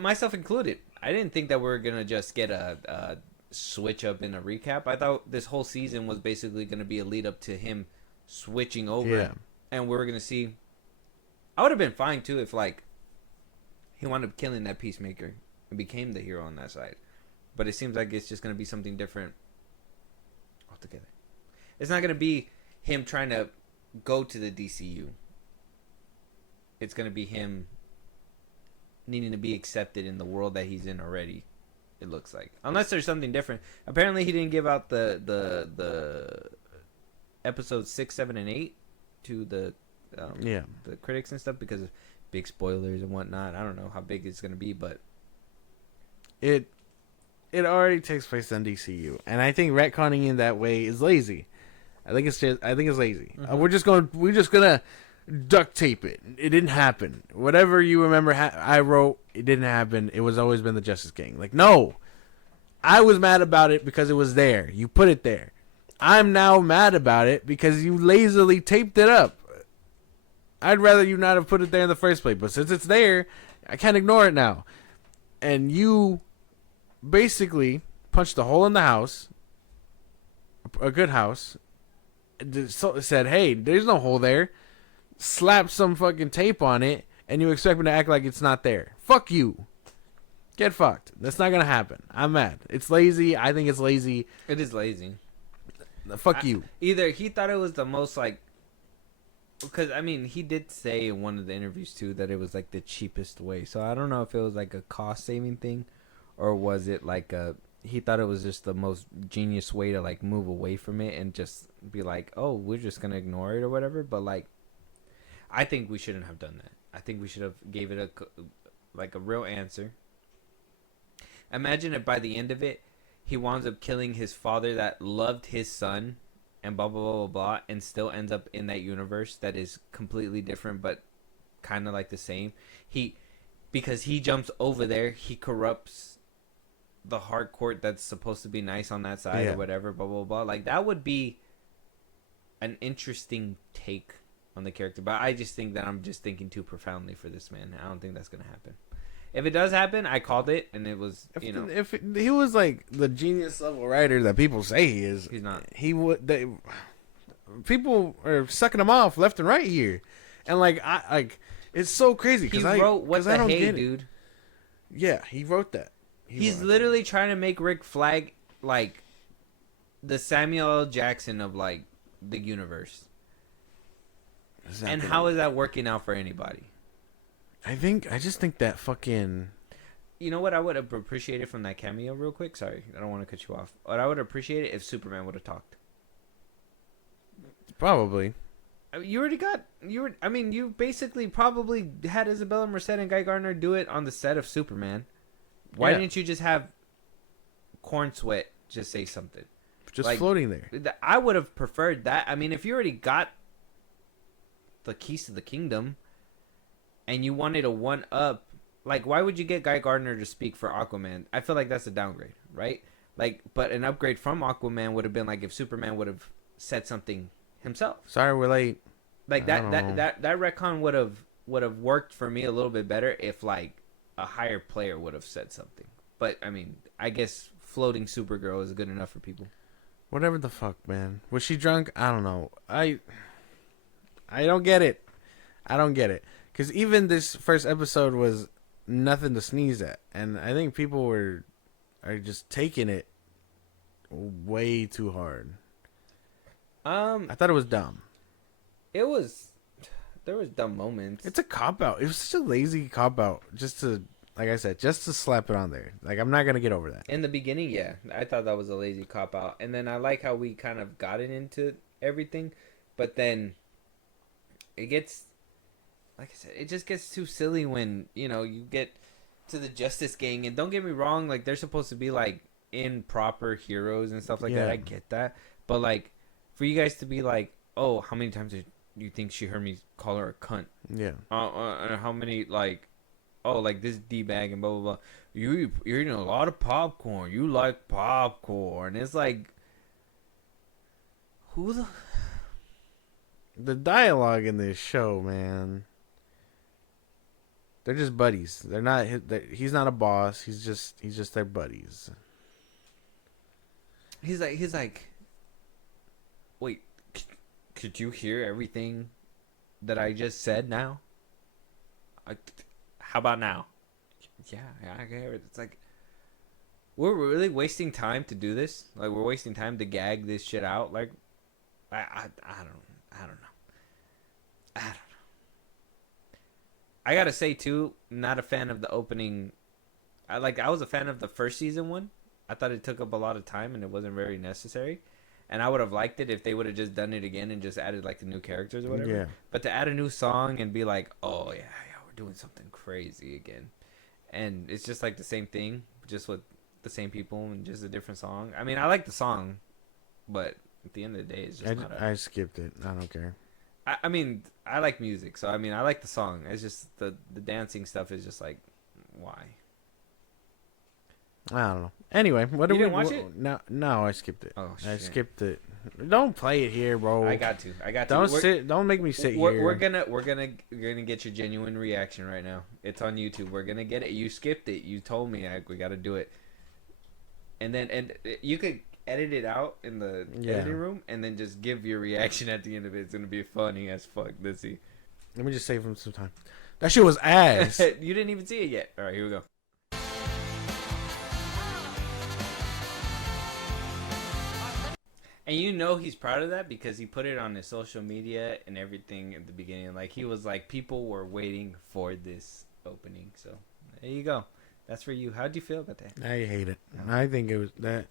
Myself included, I didn't think that we were gonna just get a switch up in a recap. I thought this whole season was basically gonna be a lead up to him switching over, and we were gonna see. I would have been fine too if, like, he wound up killing that Peacemaker and became the hero on that side, but it seems like it's just gonna be something different altogether. It's not gonna be him trying to go to the DCU. It's going to be him needing to be accepted in the world that he's in already, it looks like. Unless there's something different. Apparently he didn't give out the episodes 6, 7, and 8 to the critics and stuff because of big spoilers and whatnot. I don't know how big it's going to be, but it already takes place on DCU, and I think retconning in that way is lazy. I think it's lazy. Mm-hmm. We're just gonna duct tape it. It didn't happen. Whatever you remember, I wrote, it didn't happen. It was always been the Justice Gang. Like, no, I was mad about it because it was there. You put it there. I'm now mad about it because you lazily taped it up. I'd rather you not have put it there in the first place, but since it's there, I can't ignore it now. And you basically punched a hole in the house, a good house. Said, "Hey, there's no hole there." Slapped some fucking tape on it, and you expect me to act like it's not there? Fuck you. Get fucked. That's not gonna happen. I'm mad. It's lazy. I think it's lazy. It is lazy. Fuck you. Either he thought it was the most like, because I mean he did say in one of the interviews too that it was like the cheapest way. So I don't know if it was like a cost saving thing, or was it like he thought it was just the most genius way to like move away from it and just be like, oh, we're just gonna ignore it or whatever. But like, I think we shouldn't have done that. I think we should have gave it a real answer. Imagine if by the end of it, he winds up killing his father that loved his son, and blah blah blah blah blah, and still ends up in that universe that is completely different but kind of like the same. Because he jumps over there, he corrupts the hard court that's supposed to be nice on that side or whatever. Blah blah blah. Like that would be an interesting take on the character, but I just think that I'm just thinking too profoundly for this man. I don't think that's gonna happen. If it does happen, I called it, and it was, If he was like the genius level writer that people say he is, he's not. He would. People are sucking him off left and right here, and it's so crazy He wrote What the Hey, dude. Yeah, he wrote that. He's literally trying to make Rick Flag like the Samuel L. Jackson of like the universe. And how is that working out for anybody? I just think that fucking... You know what I would have appreciated from that cameo real quick? Sorry, I don't want to cut you off. What I would appreciate it if Superman would have talked. Probably. I mean, you basically probably had Isabella Merced and Guy Gardner do it on the set of Superman. Why didn't you just have Corn Sweat just say something? Just like, floating there. I would have preferred that. I mean, if you already got the keys to the kingdom and you wanted a one-up, like, why would you get Guy Gardner to speak for Aquaman? I feel like that's a downgrade, right? Like, but an upgrade from Aquaman would have been like if Superman would have said something himself. Sorry, we're late. Like that retcon would have worked for me a little bit better if like a higher player would have said something. But I mean, I guess floating Supergirl is good enough for people. Whatever the fuck, man. Was she drunk? I don't know. I don't get it. I don't get it. Because even this first episode was nothing to sneeze at. And I think people are just taking it way too hard. I thought it was dumb. There was dumb moments. It's a cop-out. It was such a lazy cop-out just to, like I said, just to slap it on there. Like, I'm not going to get over that. In the beginning, yeah. I thought that was a lazy cop-out. And then I like how we kind of got it into everything. But then it gets, like I said, it just gets too silly when, you get to the Justice Gang. And don't get me wrong, like, they're supposed to be, like, improper heroes and stuff like that. I get that. But, like, for you guys to be like, oh, how many times did you think she heard me call her a cunt? Yeah. How many, like, oh, like this D-bag and blah, blah, blah. You're eating a lot of popcorn. You like popcorn. It's like, who the dialogue in this show, man. They're just buddies. They're not. He's not a boss. He's just their buddies. He's like, wait, could you hear everything that I just said now? How about now? Yeah, I can hear it. It's like, we're really wasting time to do this. Like, we're wasting time to gag this shit out. Like, I don't know. I gotta say too, not a fan of the opening. I was a fan of the first season one. I thought it took up a lot of time and it wasn't very necessary. And I would have liked it if they would have just done it again and just added like the new characters or whatever. Yeah. But to add a new song and be like, oh yeah, we're doing something crazy again. And it's just like the same thing, just with the same people and just a different song. I mean, I like the song, but at the end of the day, it's just I skipped it. I don't care. I mean, I like music, so I mean, I like the song. It's just the dancing stuff is just like, why? I don't know. Anyway, what you didn't watch it? No, I skipped it. Oh shit! I skipped it. Don't play it here, bro. I got to. Don't make me sit here. We're gonna get your genuine reaction right now. It's on YouTube. We're gonna get it. You skipped it. You told me we got to do it. and then you could edit it out in the editing room, and then just give your reaction at the end of it. It's gonna be funny as fuck. Let's see. Let me just save him some time. That shit was ass. You didn't even see it yet. All right, here we go. And you know he's proud of that because he put it on his social media and everything at the beginning. Like, he was like, people were waiting for this opening. So, there you go. That's for you. How'd you feel about that? I hate it. I think it was that.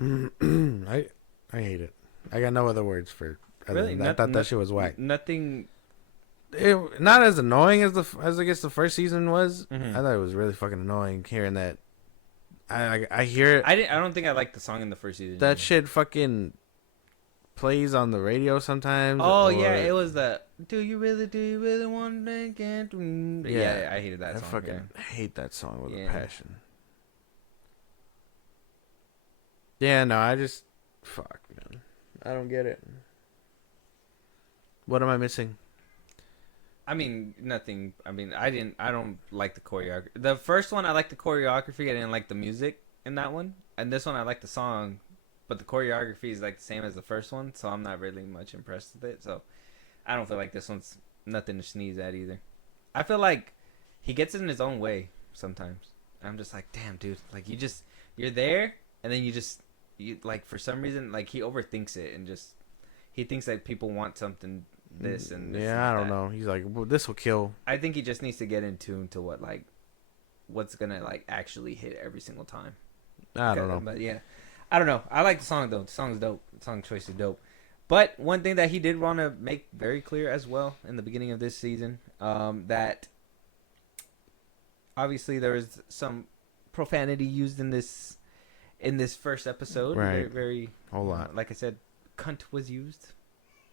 I hate it. I got no other words for. Really? I thought that shit was whack. Nothing. Not as annoying as I guess the first season was. Mm-hmm. I thought it was really fucking annoying hearing that. I hear it. I don't think I liked the song in the first season. That shit fucking plays on the radio sometimes. Oh yeah, it was the do you really want to get? Yeah, I hated that I song. fucking hate that song with a Yeah. passion. Yeah, no, I just fuck, man. I don't get it. What am I missing? I mean, nothing. I mean, I don't like the choreography. The first one, I liked the choreography. I didn't like the music in that one. And this one, I like the song, but the choreography is like the same as the first one, so I'm not really much impressed with it. So I don't feel like this one's nothing to sneeze at either. I feel like he gets in his own way sometimes. I'm just like, damn, dude. Like, you're there, and then you like, for some reason, like, he overthinks it and just, he thinks that people want something this and this. Yeah, and I don't know. He's like, well, this will kill. I think he just needs to get in tune to what's gonna like actually hit every single time. I don't know. But yeah, I don't know. I like the song though. The song's dope. The song choice is dope. But one thing that he did want to make very clear as well in the beginning of this season, that obviously there was some profanity used in this first episode. Right. Very, very Whole lot. Like I said, cunt was used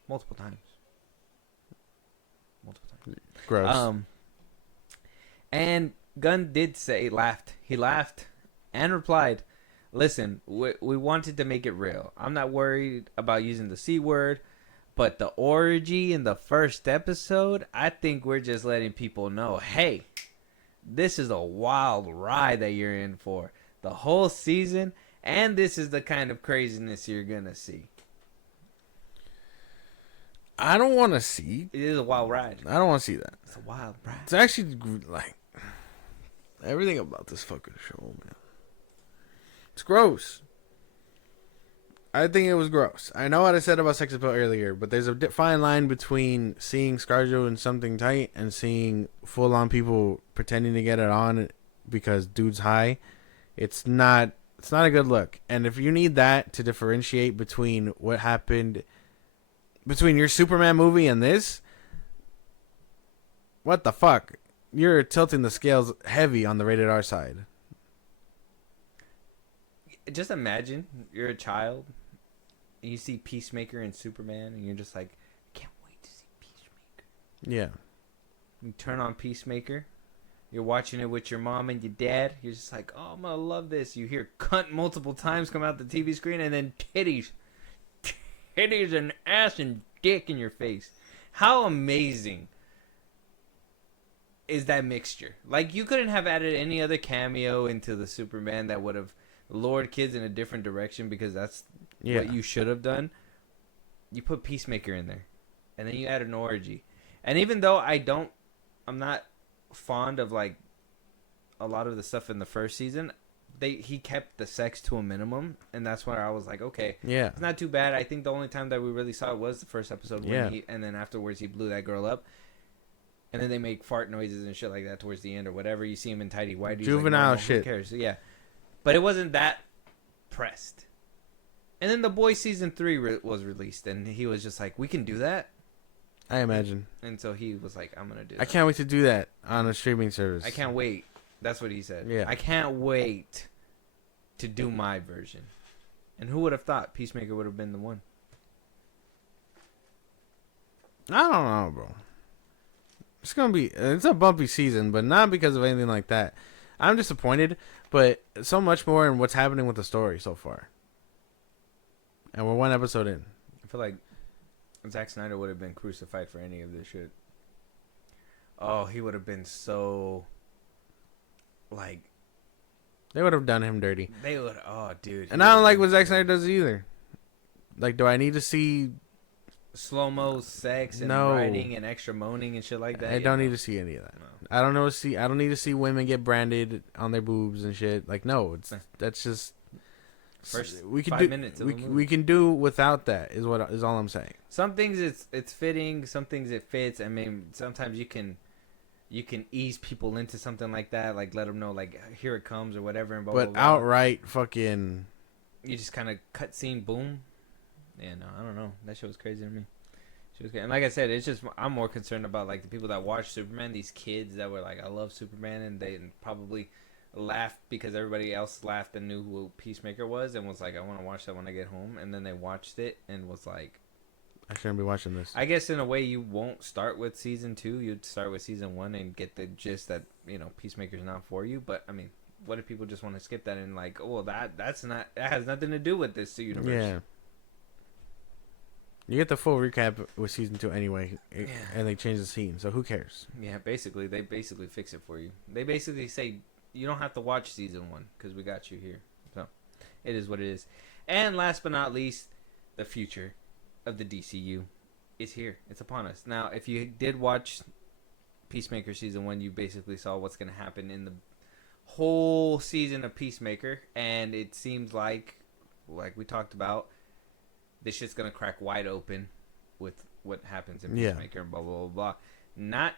multiple times. Gross. And Gunn did say, he laughed and replied, listen, we wanted to make it real. I'm not worried about using the C word, but the orgy in the first episode, I think we're just letting people know, hey, this is a wild ride that you're in for the whole season, and this is the kind of craziness you're gonna see. I don't want to see. It is a wild ride. I don't want to see that. It's a wild ride. It's actually like everything about this fucking show, man. It's gross. I think it was gross. I know what I said about sex appeal earlier, but there's a fine line between seeing ScarJo in something tight and seeing full-on people pretending to get it on because dude's high. It's not a good look. And if you need that to differentiate between what happened between your Superman movie and this, what the fuck? You're tilting the scales heavy on the rated R side. Just imagine you're a child and you see Peacemaker and Superman and you're just like, I can't wait to see Peacemaker. Yeah. You turn on Peacemaker, you're watching it with your mom and your dad, you're just like, oh, I'm gonna love this. You hear cunt multiple times come out the TV screen, and then titties and ass and dick in your face. How amazing is that mixture? Like, you couldn't have added any other cameo into the Superman that would have lured kids in a different direction, because that's what you should have done. You put Peacemaker in there, and then you add an orgy. And even though I'm not fond of like a lot of the stuff in the first season, he kept the sex to a minimum, and that's where I was like, okay, yeah, it's not too bad. I think the only time that we really saw it was the first episode, when and then afterwards he blew that girl up, and then they make fart noises and shit like that towards the end or whatever. You see him in tidy whities, juvenile like, shit. Who cares? So, yeah, but it wasn't that pressed. And then The Boys season 3 was released, and he was just like, we can do that. I imagine. And so he was like, I'm gonna do that. I can't wait to do that on a streaming service. I can't wait. That's what he said. Yeah. I can't wait to do my version. And who would have thought Peacemaker would have been the one? I don't know, bro. It's a bumpy season, but not because of anything like that. I'm disappointed, but so much more in what's happening with the story so far. And we're one episode in. I feel like Zack Snyder would have been crucified for any of this shit. Oh, he would have been so, like, They would have done him dirty. They would. Oh, dude. And I don't like what Zack Snyder does either. Like, do I need to see slow mo sex and No. writing and extra moaning and shit like that? I don't need to see any of that. No. I don't know. I don't need to see women get branded on their boobs and shit. Like, no, that's just First we can 5 do. minutes of We, the movie. we can do without that. Is all I'm saying. Some things it's fitting. Some things it fits. I mean, sometimes you can ease people into something like that. Like let them know like here it comes or whatever. And blah, But blah, blah. outright fucking. You just kind of cut scene, boom. Yeah, no, I don't know. That shit was crazy to me. She was, and like I said, it's just I'm more concerned about like the people that watch Superman. These kids that were like, I love Superman, and they probably laughed because everybody else laughed and knew who Peacemaker was, and was like, I want to watch that when I get home. And then they watched it and was like, I shouldn't be watching this. I guess in a way you won't start with season 2. You'd start with season 1 and get the gist that Peacemaker's not for you. But I mean, what if people just want to skip that and like, oh, that has nothing to do with this universe? Yeah. You get the full recap with season 2 anyway, and they change the scene, so who cares? Yeah, basically, they fix it for you. They basically say you don't have to watch season 1 because we got you here. So, it is what it is. And last but not least, the future of the DCU is here. It's upon us. Now, if you did watch Peacemaker season 1, you basically saw what's going to happen in the whole season of Peacemaker, and it seems like we talked about, this shit's gonna crack wide open with what happens in Peacemaker and blah blah blah blah. Not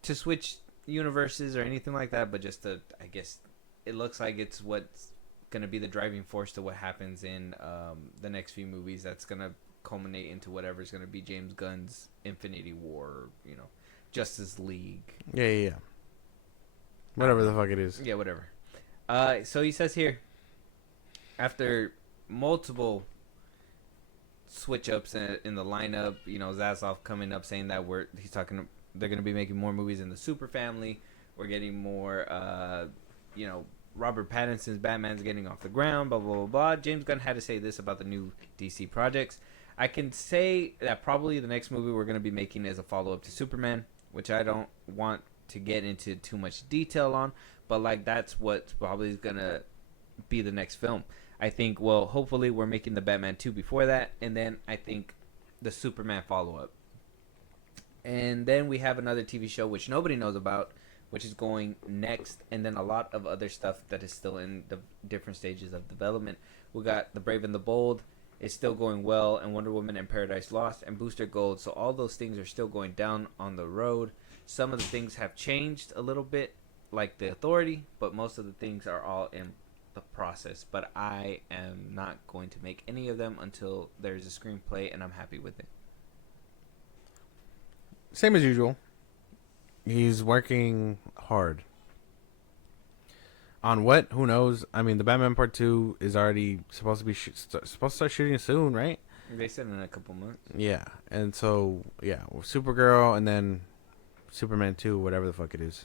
to switch universes or anything like that, but just to, I guess, it looks like it's what's gonna be the driving force to what happens in the next few movies. That's gonna culminate into whatever's gonna be James Gunn's Infinity War, Justice League. Yeah. Whatever the fuck it is. Yeah, whatever. So he says here, after multiple switch ups in the lineup, Zaslav coming up saying that they're going to be making more movies in the Super family. We're getting more, Robert Pattinson's Batman's getting off the ground, blah, blah, blah, blah. James Gunn had to say this about the new DC projects. I can say that probably the next movie we're going to be making is a follow-up to Superman, which I don't want to get into too much detail on, but that's what probably is going to be the next film. I think, hopefully we're making the Batman 2 before that, and then I think the Superman follow-up. And then we have another TV show which nobody knows about, which is going next, and then a lot of other stuff that is still in the different stages of development. We got The Brave and the Bold is still going well, and Wonder Woman and Paradise Lost, and Booster Gold. So all those things are still going down on the road. Some of the things have changed a little bit, like the Authority, but most of the things are all in the process. But I am not going to make any of them until there's a screenplay and I'm happy with it. Same as usual. He's working hard. On what? Who knows? I mean, the Batman Part 2 is already supposed to be supposed to start shooting soon, right? They said in a couple months. Yeah, and so Supergirl and then Superman 2, whatever the fuck it is.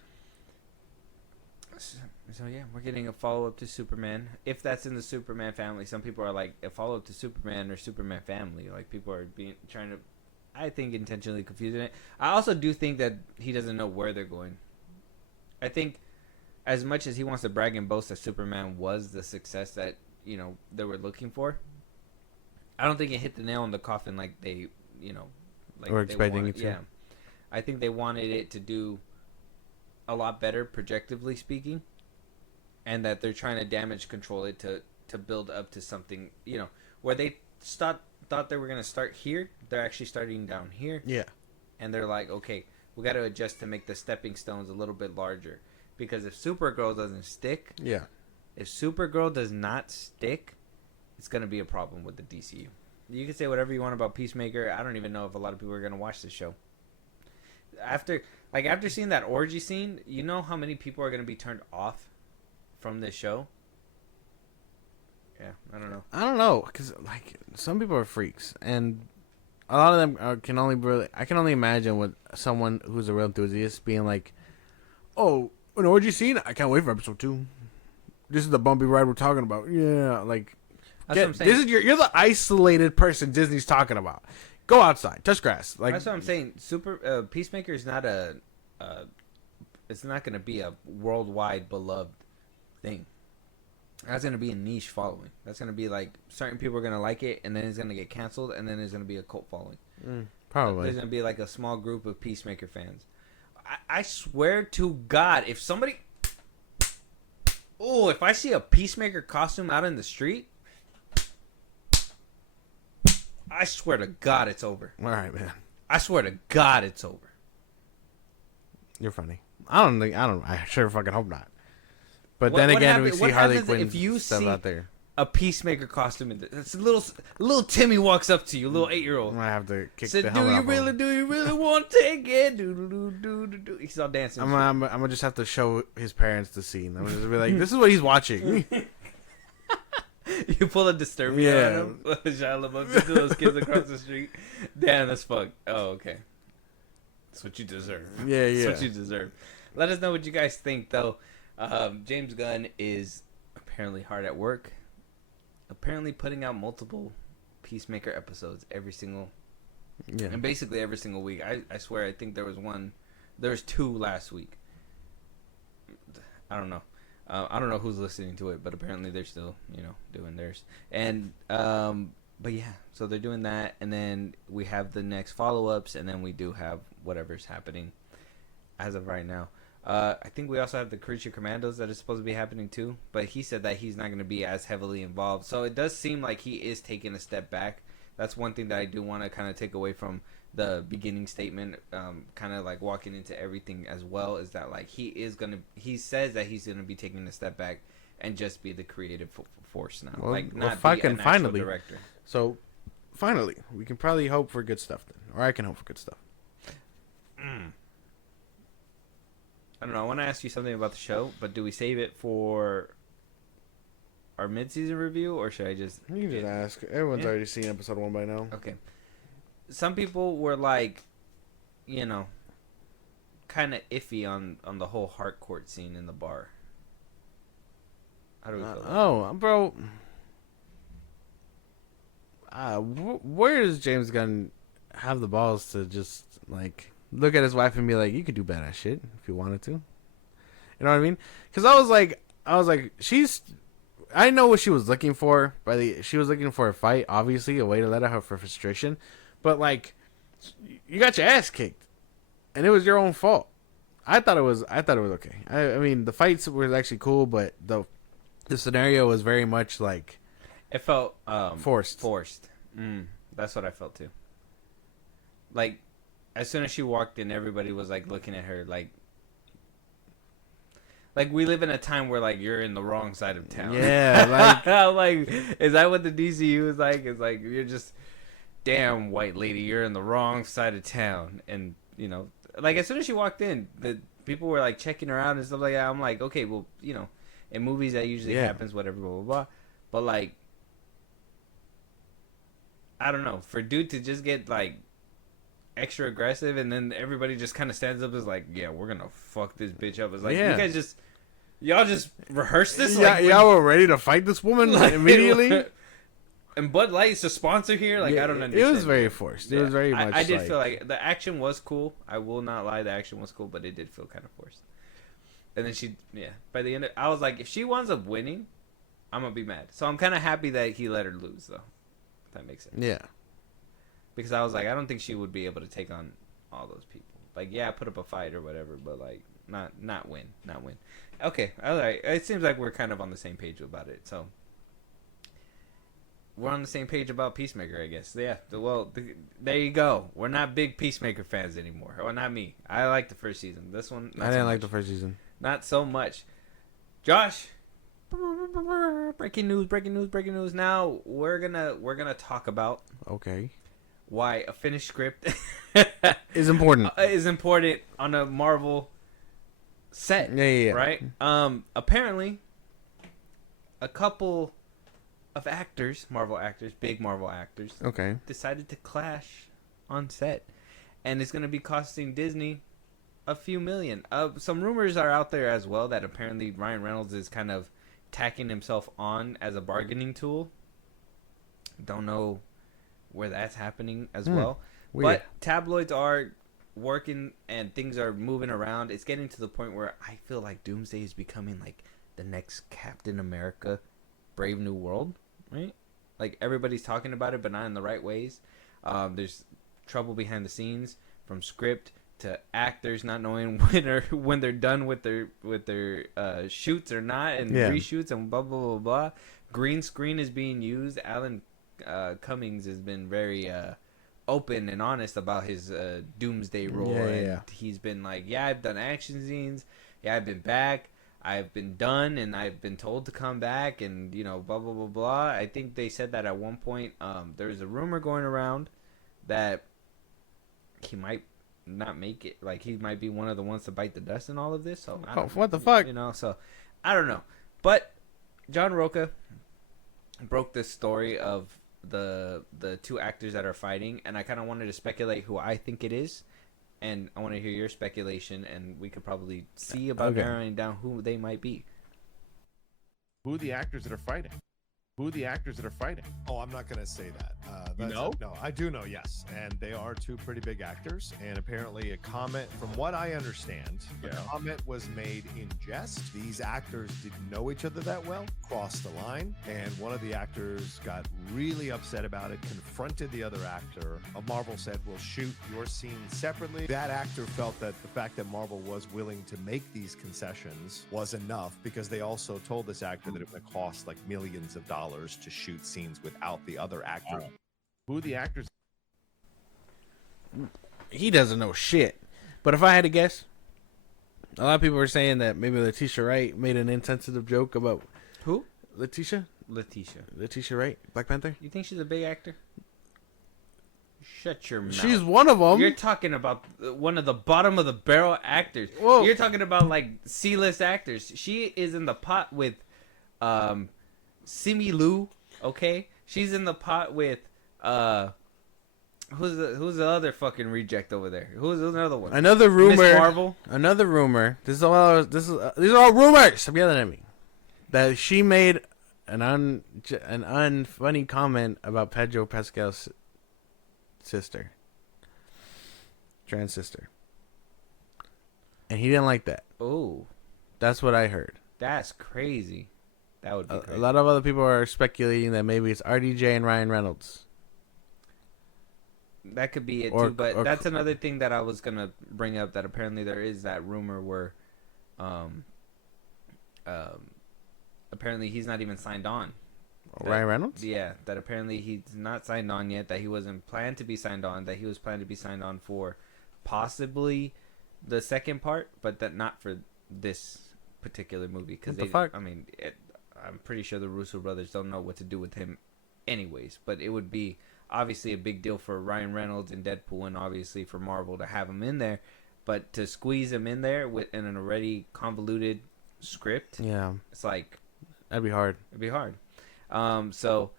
So yeah, we're getting a follow-up to Superman. If that's in the Superman family, some people are like, a follow-up to Superman or Superman family. Like, people are trying to, I think, intentionally confusing it. I also do think that he doesn't know where they're going. I think as much as he wants to brag and boast that Superman was the success that, they were looking for, I don't think it hit the nail on the coffin like they, Or expecting it to. Yeah. I think they wanted it to do a lot better, projectively speaking, and that they're trying to damage control it to build up to something, where they thought they were going to start here. They're actually starting down here. Yeah. And they're like, okay, we got to adjust to make the stepping stones a little bit larger. Because if Supergirl doesn't stick, if Supergirl does not stick, it's going to be a problem with the DCU. You can say whatever you want about Peacemaker. I don't even know if a lot of people are going to watch this show. After seeing that orgy scene, you know how many people are going to be turned off from this show? Yeah, I don't know. I don't know, because some people are freaks, and a lot of them I can only imagine with someone who's a real enthusiast being like, "Oh, an orgy scene! I can't wait for episode 2. This is the bumpy ride we're talking about." Yeah, that's what I'm saying. This is you're the isolated person Disney's talking about. Go outside, touch grass. That's what I'm saying. Peacemaker is not it's not going to be a worldwide beloved thing. That's gonna be a niche following. That's gonna be like certain people are gonna like it, and then it's gonna get canceled, and then there's gonna be a cult following. Probably. There's gonna be like a small group of Peacemaker fans. I swear to God, if somebody, if I see a Peacemaker costume out in the street, I swear to God it's over. All right, man. I swear to God it's over. You're funny. I sure fucking hope not. But What- then what again, happen- we see what Harley happens Quinn if you stuff see- out there. A Peacemaker costume. It's a little Timmy walks up to you, little 8-year-old. I'm gonna have to kick Said, the do helmet you off really, him. do you really want to take it? Do. He's all dancing. I'm gonna just have to show his parents the scene. I'm gonna just be like, this is what he's watching. You pull a Disturbia on him. Shia LaBeouf to those kids across the street. Damn, that's fucked. Oh, okay. That's what you deserve. Yeah, That's yeah. what you deserve. Let us know what you guys think, though. James Gunn is apparently hard at work. Apparently putting out multiple Peacemaker episodes every single, Yeah. and basically every single week. I swear, I think there was 2 last week. I don't know. I don't know who's listening to it, but apparently they're still, doing theirs. And but yeah, so they're doing that, and then we have the next follow-ups, and then we do have whatever's happening as of right now. I think we also have the Creature Commandos that is supposed to be happening too, but he said that he's not going to be as heavily involved. So it does seem like he is taking a step back. That's one thing that I do want to kind of take away from the beginning statement, kind of like walking into everything as well, is that like he says that he's going to be taking a step back and just be the creative force now. Well, like well, not be fucking an actual finally. director. So, finally, we can probably hope for good stuff then, or I can hope for good stuff. I don't know. I want to ask you something about the show, but do we save it for our mid-season review, or should I just... You can just ask. Everyone's Yeah. already seen episode 1 by now. Okay. Some people were like, kind of iffy on the whole Harcourt scene in the bar. How do we feel about Bro. Where does James Gunn have the balls to just, like, look at his wife and be like, you could do badass shit if you wanted to? You know what I mean? Because I was like, I know what she was looking for. She was looking for a fight, obviously, a way to let out her frustration. But, like, you got your ass kicked, and it was your own fault. I thought it was okay. I mean, the fights were actually cool, but the scenario was very much like it felt forced. That's what I felt too. Like, as soon as she walked in, everybody was like looking at her like we live in a time where like you're in the wrong side of town. Yeah, like is that what the DCU is like? It's like you're just, damn, white lady, you're in the wrong side of town. And like as soon as she walked in, the people were like checking her out and stuff like that. I'm like, okay, well, in movies that usually happens, whatever, blah blah blah. But like, I don't know, for dude to just get like extra aggressive, and then everybody just kind of stands up and is like, yeah, we're gonna fuck this bitch up. It's like, you guys y'all just rehearsed this. Yeah, like, y'all were ready to fight this woman immediately. And Bud Light's a sponsor here. Like, Yeah, I don't understand. It was very forced. It was very much. I did feel like the action was cool. I will not lie, the action was cool, but it did feel kind of forced. And then by the end, I was like, if she winds up winning, I'm gonna be mad. So I'm kind of happy that he let her lose, though. If that makes sense. Yeah. Because I was like, I don't think she would be able to take on all those people. Like, yeah, put up a fight or whatever, but like, not win. Okay, all right. It seems like we're kind of on the same page about it. So we're on the same page about Peacemaker, I guess. Yeah. Well, there you go. We're not big Peacemaker fans anymore. Or not me. I like the first season. This one, I didn't like the first season. Not so much. Josh. Breaking news. Now we're gonna talk about Okay. why a finished script Is important. is important on a Marvel set. Yeah. Right? Apparently, a couple of actors, big Marvel actors, Okay. decided to clash on set, and it's going to be costing Disney a few million. Some rumors are out there as well that apparently Ryan Reynolds is kind of tacking himself on as a bargaining tool. Don't know where that's happening as well. Weird. But tabloids are working and things are moving around. It's getting to the point where I feel like Doomsday is becoming like the next Captain America, Brave New World, right? Like everybody's talking about it, but not in the right ways. There's trouble behind the scenes, from script to actors not knowing when they're done with their shoots or not, and reshoots and blah blah blah blah. Green screen is being used. Alan Cummings has been very open and honest about his Doomsday role, and he's been like, "Yeah, I've done action scenes. Yeah, I've been back. I've been done, and I've been told to come back, and blah blah blah blah." I think they said that at one point. There was a rumor going around that he might not make it. Like he might be one of the ones to bite the dust in all of this. So what the fuck? So I don't know. But John Roca broke this story of the two actors that are fighting, and I kind of wanted to speculate who I think it is, and I want to hear your speculation, and we could probably see about narrowing down who they might be. Who are the actors that are fighting? Oh, I'm not going to say that. No, I do know, yes. And they are two pretty big actors. And apparently a comment, from what I understand, the comment was made in jest. These actors didn't know each other that well, crossed the line, and one of the actors got really upset about it, confronted the other actor. Marvel said, "We'll shoot your scene separately." That actor felt that the fact that Marvel was willing to make these concessions was enough, because they also told this actor that it would cost like millions of dollars to shoot scenes without the other actor. Who are the actors? He doesn't know shit. But if I had to guess, a lot of people are saying that maybe Letitia Wright made an insensitive joke about Who? Letitia Wright, Black Panther. You think she's a big actor? Shut your mouth. She's one of them. You're talking about one of the bottom of the barrel actors. Whoa. You're talking about like C-list actors. She is in the pot with Simi Liu, okay? She's in the pot with who's the other fucking reject over there? Who's another one? Another rumor. Miss Marvel. Another rumor. These are all rumors. Stop yelling at me. That she made an unfunny comment about Pedro Pascal's sister, trans sister, and he didn't like that. Oh, that's what I heard. That's crazy. That would be crazy. A lot of other people are speculating that maybe it's RDJ and Ryan Reynolds. That could be it too, but that's another thing that I was gonna bring up. That apparently there is that rumor where, apparently he's not even signed on. Ryan Reynolds? Yeah, that apparently he's not signed on yet. That he wasn't planned to be signed on. That he was planned to be signed on for possibly the second part, but that not for this particular movie. Because I'm pretty sure the Russo brothers don't know what to do with him, anyways. But it would be obviously a big deal for Ryan Reynolds and Deadpool, and obviously for Marvel to have him in there. But to squeeze him in there in an already convoluted script, it's like that'd be hard. It'd be hard. So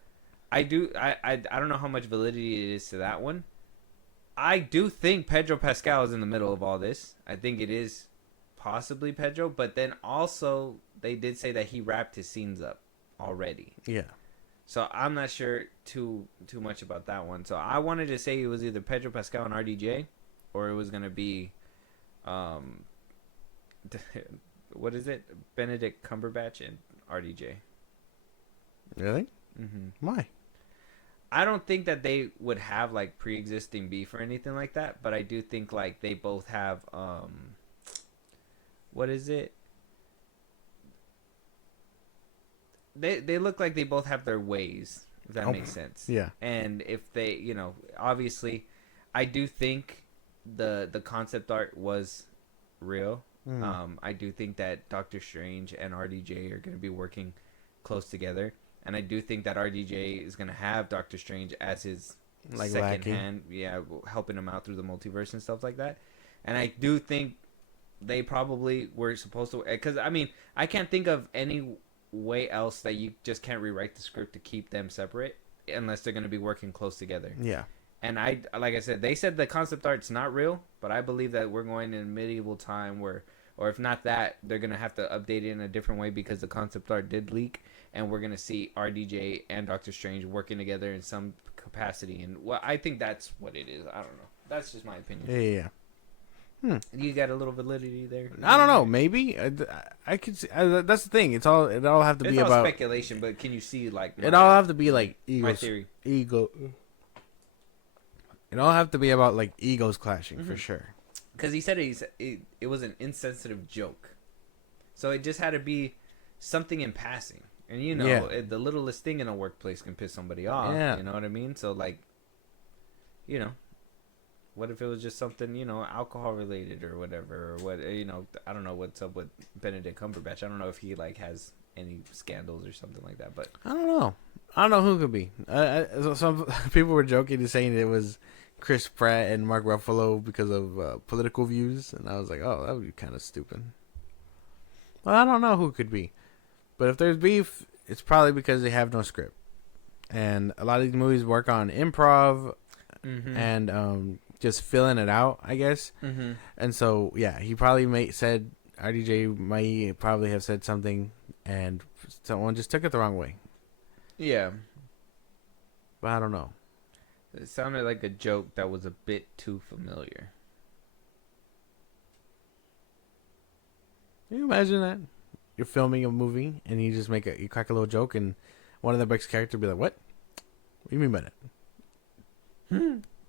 I don't know how much validity it is to that one. I do think Pedro Pascal is in the middle of all this. I think it is possibly Pedro, but then also they did say that he wrapped his scenes up already. Yeah. So I'm not sure too much about that one. So I wanted to say it was either Pedro Pascal and RDJ, or it was gonna be, what is it? Benedict Cumberbatch and RDJ. Really? Mm-hmm. Why? I don't think that they would have like pre-existing beef or anything like that, but I do think like they both have what is it? They look like they both have their ways, if that makes sense. Yeah. And if they, obviously, I do think the concept art was real. I do think that Doctor Strange and RDJ are going to be working close together. And I do think that RDJ is going to have Doctor Strange as his second hand, helping him out through the multiverse and stuff like that. And I do think they probably were supposed to, because I can't think of any way else that you just can't rewrite the script to keep them separate unless they're going to be working close together. Yeah. And like I said, they said the concept art's not real, but I believe that we're going in medieval time where, or if not that, they're going to have to update it in a different way because the concept art did leak. And we're going to see RDJ and Doctor Strange working together in some capacity. And I think that's what it is. I don't know. That's just my opinion. Yeah. You got a little validity there. I don't know. Maybe I could see. That's the thing. It all have to It's be all about speculation, but can you see like it all have to be like my egos. theory? Ego. It all have to be about like egos clashing for sure. Because he said it was an insensitive joke, so it just had to be something in passing. And you know, the littlest thing in a workplace can piss somebody off. Yeah. You know what I mean? So like, you know, what if it was just something, you know, alcohol related or whatever, or what, you know, I don't know what's up with Benedict Cumberbatch. I don't know if he like has any scandals or something like that, but I don't know. I don't know who it could be. Some people were joking and saying it was Chris Pratt and Mark Ruffalo because of political views, and I was like, oh, that would be kind of stupid. Well, I don't know who it could be, but if there's beef, it's probably because they have no script, and a lot of these movies work on improv and just filling it out, I guess. And so yeah, he probably said RDJ might probably have said something, and someone just took it the wrong way. yeah, But I don't know. it sounded like a joke that was a bit too familiar. Can you imagine that? You're filming a movie and you just you crack a little joke, and one of the Bricks characters be like, "What? What do you mean by that?"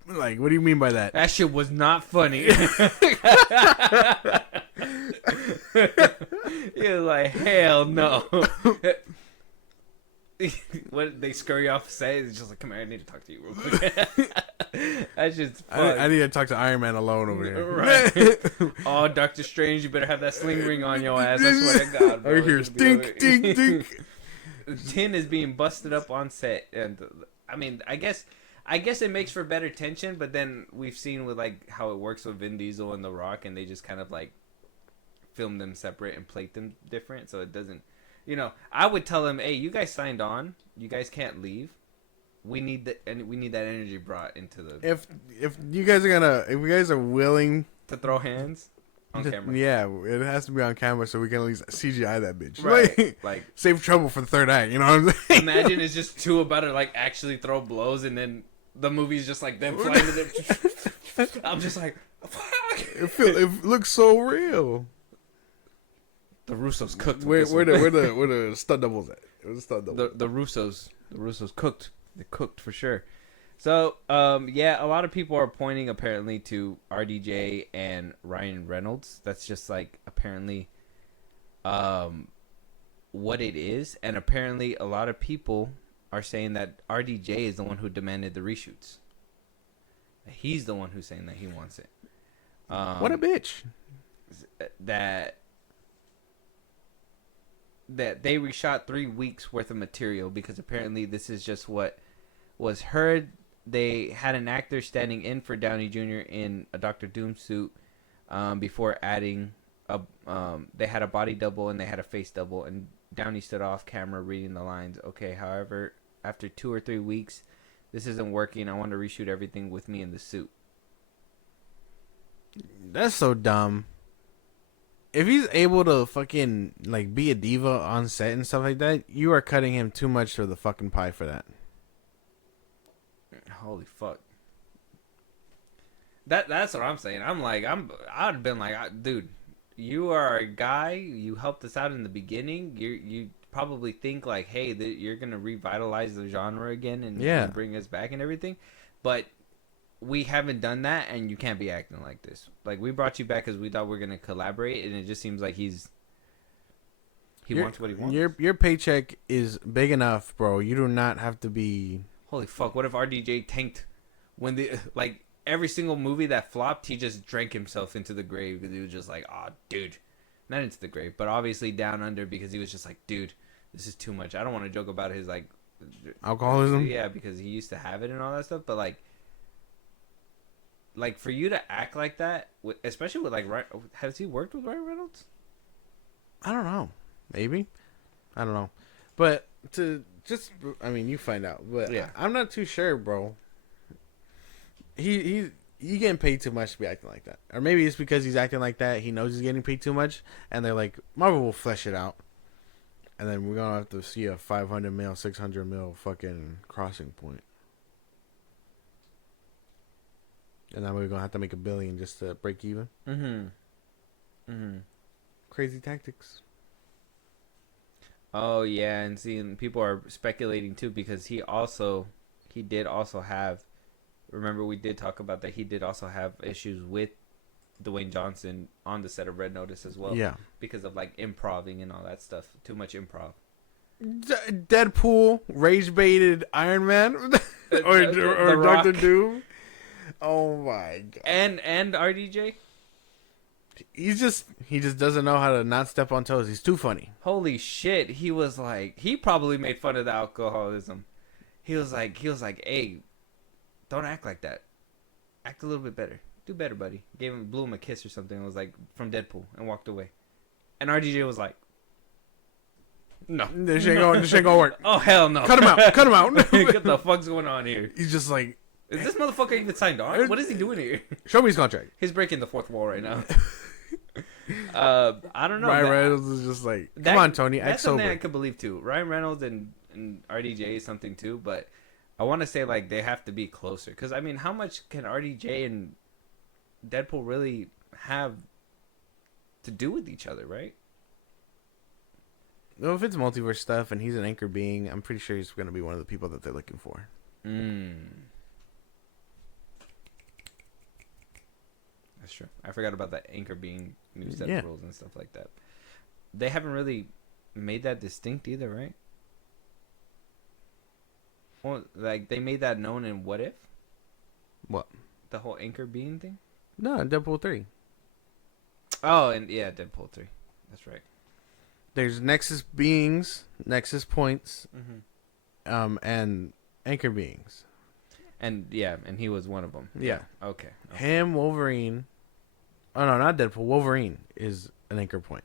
Like, what do you mean by that? That shit was not funny. You're like, hell no. What, they scurry off set? It's just like, come here, I need to talk to you real quick. That's just I need to talk to Iron Man alone over here. Right. Oh, Doctor Strange, you better have that sling ring on your ass. I swear to God, bro. I hear stink, dink, dink. Tin is being busted up on set, and I mean, I guess it makes for better tension. But then we've seen with like how it works with Vin Diesel and The Rock, and they just kind of like film them separate and plate them different, so it doesn't. You know, I would tell them, hey, you guys signed on. You guys can't leave. We need that energy brought into the. If you guys are willing to throw hands on camera. Yeah, it has to be on camera so we can at least CGI that bitch. Right. Like save trouble for the third act. You know what I'm saying? Imagine it's just two about to like actually throw blows, and then the movie's just like them flying to them. I'm just like, fuck. It looks so real. The Russos cooked. Where the stunt doubles at? It was a stunt double. The Russos cooked. They cooked for sure. So yeah, a lot of people are pointing apparently to RDJ and Ryan Reynolds. That's just like apparently what it is, and apparently a lot of people are saying that RDJ is the one who demanded the reshoots. He's the one who's saying that he wants it. What a bitch. That they reshot 3 weeks worth of material because apparently this is just what was heard. They had an actor standing in for Downey Jr. in a Doctor Doom suit before adding they had a body double and they had a face double, and Downey stood off camera reading the lines. Okay, however, after 2 or 3 weeks, this isn't working. I want to reshoot everything with me in the suit. That's so dumb. If he's able to fucking like be a diva on set and stuff like that, you are cutting him too much of the fucking pie for that. Holy fuck. That's what I'm saying. I'd been like, dude, you are a guy. You helped us out in the beginning. You probably think like, hey, you're gonna revitalize the genre again and bring us back and everything, but we haven't done that, and you can't be acting like this. Like, we brought you back because we thought we were gonna collaborate, and it just seems like he wants what he wants. Your paycheck is big enough, bro. You do not have to be. Holy fuck! What if RDJ tanked when every single movie that flopped, he just drank himself into the grave because he was just like, oh, dude, not into the grave, but obviously down under because he was just like, dude, this is too much. I don't want to joke about his like alcoholism. Yeah, because he used to have it and all that stuff, but like for you to act like that, especially with has he worked with Ryan Reynolds? I don't know. Maybe. I don't know. But you find out. But yeah. I'm not too sure, bro. He getting paid too much to be acting like that. Or maybe it's because he's acting like that, he knows he's getting paid too much, and they're like, Marvel will flesh it out. And then we're going to have to see a 500 mil, 600 mil fucking crossing point. And now we're gonna have to make $1 billion just to break even. Crazy tactics. Oh yeah, and seeing people are speculating too because he did also have. Remember, we did talk about that. He did also have issues with Dwayne Johnson on the set of Red Notice as well. Yeah, because of like improving and all that stuff. Too much improv. Deadpool rage baited Iron Man or Doctor Doom. Oh my god! And RDJ. He just doesn't know how to not step on toes. He's too funny. Holy shit! He was like, he probably made fun of the alcoholism. He was like, hey, don't act like that. Act a little bit better. Do better, buddy. Blew him a kiss or something. It was like from Deadpool and walked away. And RDJ was like, no, this ain't gonna work. Oh hell no! Cut him out. What the fuck's going on here? He's just like, is this motherfucker even signed on? What is he doing here? Show me his contract. He's breaking the fourth wall right now. I don't know. Ryan Reynolds is just like, come on, Tony, act that's something sober. I could believe too. Ryan Reynolds and RDJ is something too, but I want to say like they have to be closer because I mean, how much can RDJ and Deadpool really have to do with each other, right? No, if it's multiverse stuff and he's an anchor being, I'm pretty sure he's gonna be one of the people that they're looking for. That's true. I forgot about that anchor being new set of rules and stuff like that. They haven't really made that distinct either, right? Well, like they made that known in What If? What? The whole anchor being thing? No, Deadpool 3. Oh, and yeah, Deadpool 3. That's right. There's Nexus beings, Nexus points, and anchor beings. And yeah, and he was one of them. Yeah. Okay. Him, Wolverine. Oh no, not Deadpool. Wolverine is an anchor point.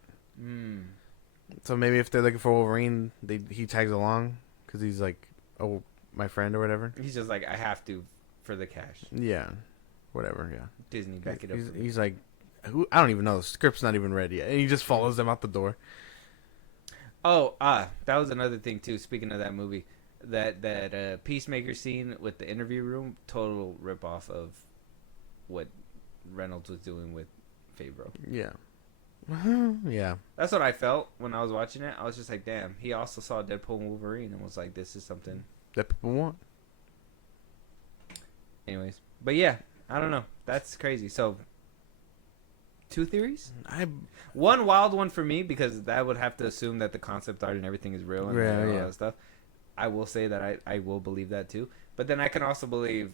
So maybe if they're looking for Wolverine, he tags along because he's like, oh, my friend or whatever. He's just like, I have to for the cash. Yeah, whatever. Yeah. Disney, back it up. He's like, who? I don't even know. The script's not even ready yet, and he just follows them out the door. Oh, that was another thing too. Speaking of that movie, that Peacemaker scene with the interview room, total ripoff of what Reynolds was doing with Favreau. Yeah. Yeah. That's what I felt when I was watching it. I was just like, damn. He also saw Deadpool and Wolverine and was like, this is something that people want. Anyways, but yeah, I don't know. That's crazy. So, 2 theories? One wild one for me because that would have to assume that the concept art and everything is real and all that stuff. I will say that I will believe that too. But then I can also believe.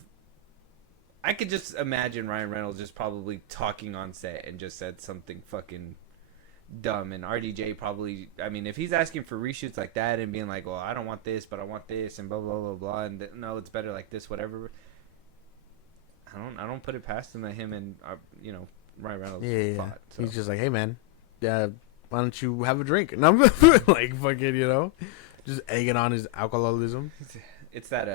I could just imagine Ryan Reynolds just probably talking on set and just said something fucking dumb. And RDJ probably, I mean, if he's asking for reshoots like that and being like, well, I don't want this, but I want this, and blah, blah, blah, blah, and no, it's better like this, whatever. I don't put it past him that him and, Ryan Reynolds fought. So. He's just like, hey, man, why don't you have a drink? And I'm like, fucking, just egging on his alcoholism. It's that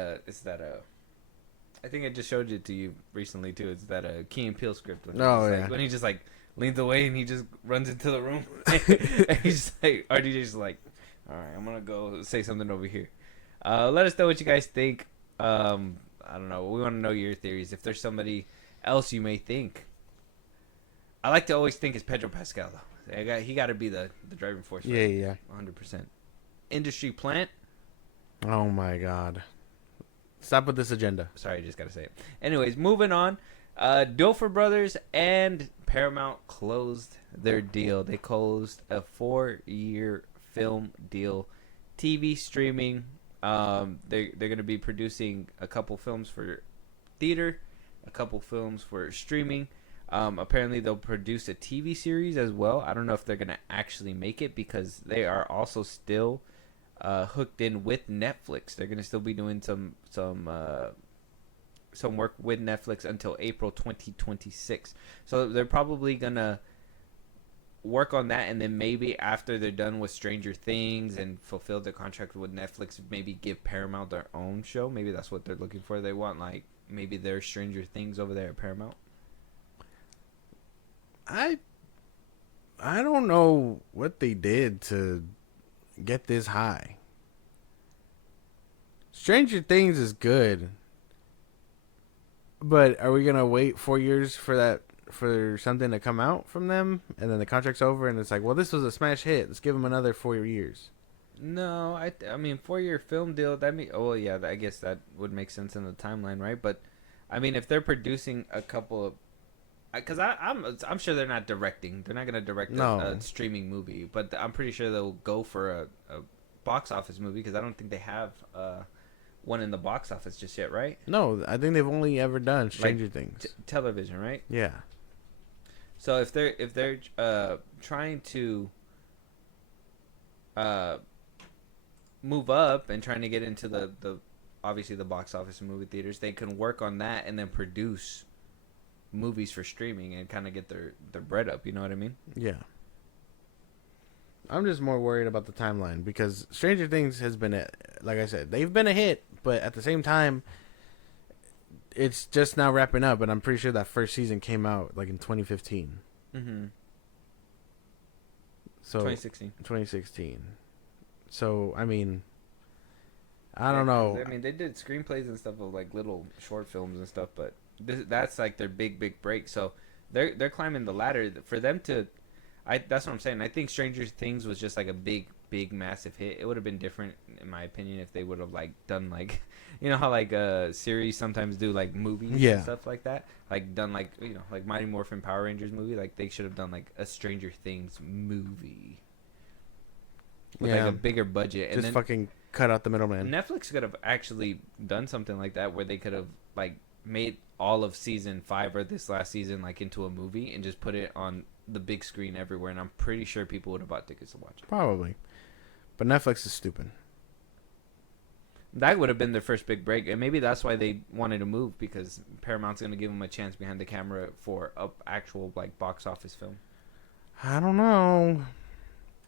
I think I just showed it to you recently too. It's that Key and Peele script. When he just like leans away and he just runs into the room. And he's just like, RDJ's like, all right, I'm gonna go say something over here. Let us know what you guys think. I don't know. We want to know your theories. If there's somebody else you may think. I like to always think it's Pedro Pascal though. He got to be the driving force. Right? Yeah. 100%. Industry plant. Oh my God. Stop with this agenda. Sorry, I just got to say it. Anyways, moving on. Dilfer Brothers and Paramount closed their deal. They closed a 4-year film deal. TV streaming. They're going to be producing a couple films for theater, a couple films for streaming. Apparently, they'll produce a TV series as well. I don't know if they're going to actually make it because they are also still hooked in with Netflix. They're going to still be doing some work with Netflix until April 2026. So they're probably going to work on that, and then maybe after they're done with Stranger Things and fulfill their contract with Netflix, maybe give Paramount their own show. Maybe that's what they're looking for. They want like maybe their Stranger Things over there at Paramount. I don't know what they did to get this high. Stranger Things is good. But are we gonna wait 4 years for something to come out from them, and then the contract's over, and it's like, well, this was a smash hit. Let's give them another 4 years. No, I mean 4-year film deal. That mean, oh well, yeah, I guess that would make sense in the timeline, right? But I mean, if they're producing a couple of, because I'm sure they're not directing. They're not gonna direct a streaming movie, but I'm pretty sure they'll go for a box office movie because I don't think they have one in the box office just yet, right? No, I think they've only ever done Stranger Things. Television, right? Yeah. So if they're trying to move up and trying to get into the obviously the box office and movie theaters, they can work on that and then produce movies for streaming and kind of get their bread up. You know what I mean? Yeah. I'm just more worried about the timeline because Stranger Things has been, like I said, they've been a hit, but at the same time, it's just now wrapping up, and I'm pretty sure that first season came out like in 2015. Mm-hmm. So 2016. So I mean, I don't know. I mean, they did screenplays and stuff of like little short films and stuff, but that's like their big break. So they're climbing the ladder for them to. That's what I'm saying. I think Stranger Things was just like a big massive hit. It would have been different in my opinion if they would have like done like, you know how like series sometimes do like movies and stuff like that. Like done like, you know, like Mighty Morphin Power Rangers movie. Like they should have done like a Stranger Things movie with like a bigger budget. Just and then fucking cut out the middleman. Netflix could have actually done something like that where they could have like made all of season 5 or this last season like into a movie and just put it on the big screen everywhere, and I'm pretty sure people would have bought tickets to watch it. Probably. But Netflix is stupid. That would have been their first big break, and maybe that's why they wanted to move, because Paramount's going to give them a chance behind the camera for a actual like box office film. I don't know.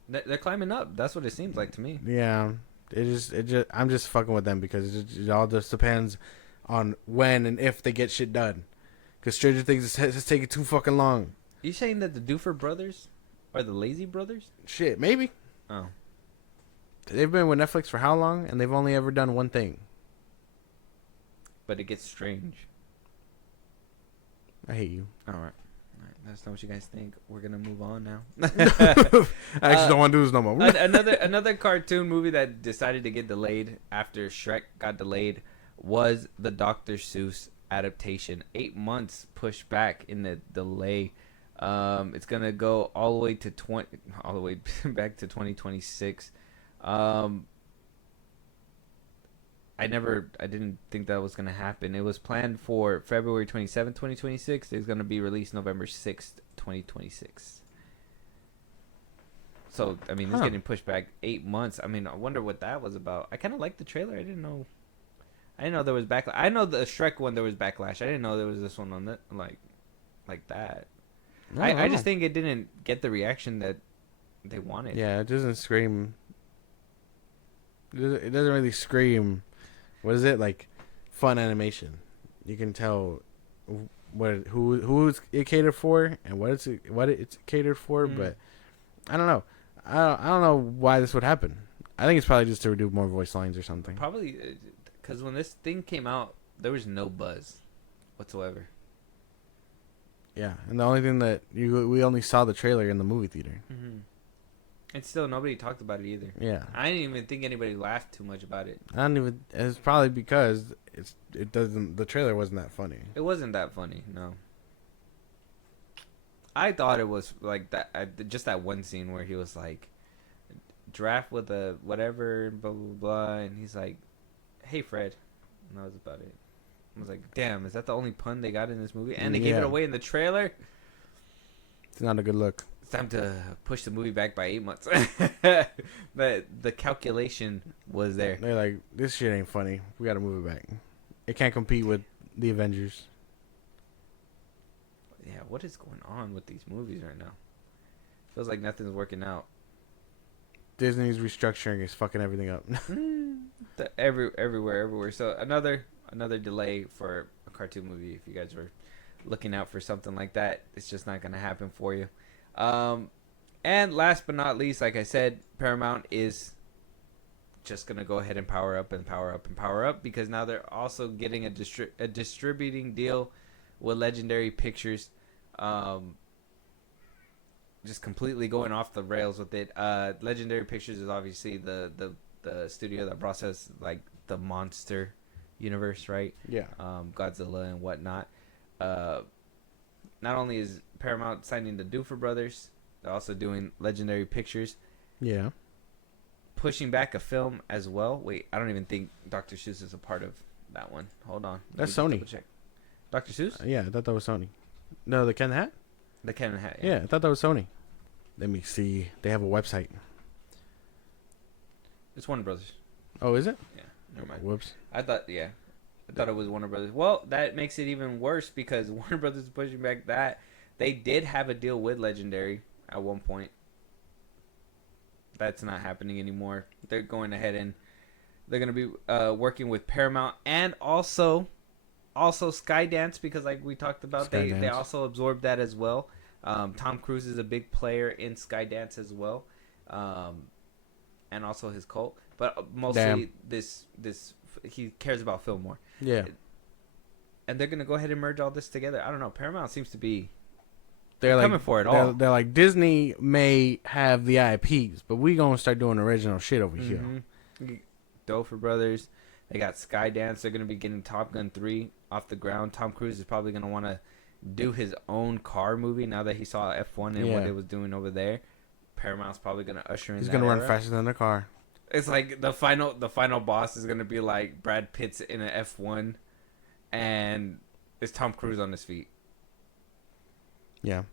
They're climbing up. That's what it seems like to me. Yeah. I'm just fucking with them because it all just depends on when and if they get shit done. Because Stranger Things has taken too fucking long. You saying that the Doofer brothers are the lazy brothers? Shit, maybe. Oh. They've been with Netflix for how long? And they've only ever done one thing. But it gets strange. I hate you. All right. That's not what you guys think. We're going to move on now. I actually don't want to do this no more. Another cartoon movie that decided to get delayed after Shrek got delayed was the Dr. Seuss adaptation. 8 months pushed back in the delay. It's gonna go all the way back to 2026. I didn't think that was gonna happen. It was planned for February 27th, 2026. It's gonna be released November 6th, 2026. So I mean, it's getting pushed back 8 months. I mean, I wonder what that was about. I kind of liked the trailer. I didn't know there was backlash. I know the Shrek one there was backlash. I didn't know there was this one on that like that. I just think it didn't get the reaction that they wanted. Yeah, it doesn't scream. It doesn't really scream. What is it like? Fun animation. You can tell who it catered for and what it's catered for. But I don't know. I don't know why this would happen. I think it's probably just to do more voice lines or something. Probably because when this thing came out, there was no buzz whatsoever. Yeah, and the only thing that we only saw the trailer in the movie theater. Mm-hmm. And still, nobody talked about it either. Yeah, I didn't even think anybody laughed too much about it. I don't even. It's probably because it doesn't. The trailer wasn't that funny. It wasn't that funny. No. I thought it was like that. Just that one scene where he was like, "Giraffe with a whatever, blah blah blah," and he's like, "Hey Fred," and that was about it. I was like, damn, is that the only pun they got in this movie? And they gave it away in the trailer? It's not a good look. It's time to push the movie back by 8 months. But the calculation was there. They're like, this shit ain't funny. We got to move it back. It can't compete with the Avengers. Yeah, what is going on with these movies right now? Feels like nothing's working out. Disney's restructuring is fucking everything up. Everywhere. So another delay for a cartoon movie. If you guys were looking out for something like that, it's just not going to happen for you. And last but not least, like I said, Paramount is just gonna go ahead and power up and power up and power up, because now they're also getting a distributing deal with Legendary Pictures. Just completely going off the rails with it. Legendary Pictures is obviously the studio that processes like the monster universe, right? Yeah. Godzilla and whatnot. Not only is Paramount signing the Duffer Brothers, they're also doing Legendary Pictures. Yeah. Pushing back a film as well. Wait, I don't even think Dr. Seuss is a part of that one. Hold on. That's Sony. Check. Dr. Seuss? Yeah, I thought that was Sony. No, the Ken Hat? The Ken Hat. Yeah, I thought that was Sony. Let me see. They have a website. It's Warner Brothers. Oh, is it? Yeah. Never mind. Whoops. I thought it was Warner Brothers. Well, that makes it even worse because Warner Brothers is pushing back that. They did have a deal with Legendary at one point. That's not happening anymore. They're going ahead and they're going to be working with Paramount and also Skydance, because like we talked about, they also absorbed that as well. Tom Cruise is a big player in Skydance as well, and also his cult. But mostly this he cares about film more. Yeah. And they're gonna go ahead and merge all this together. I don't know. Paramount seems to be they're coming for it all. They're like, Disney may have the IPs, but we gonna start doing original shit over here. Duffer Brothers. They got Skydance. They're gonna be getting Top Gun 3 off the ground. Tom Cruise is probably gonna want to do his own car movie now that he saw F1 and what it was doing over there. Paramount's probably gonna usher in. He's gonna run faster than the car. It's like the final boss is gonna be like Brad Pitt's in an F1, and it's Tom Cruise on his feet. Yeah.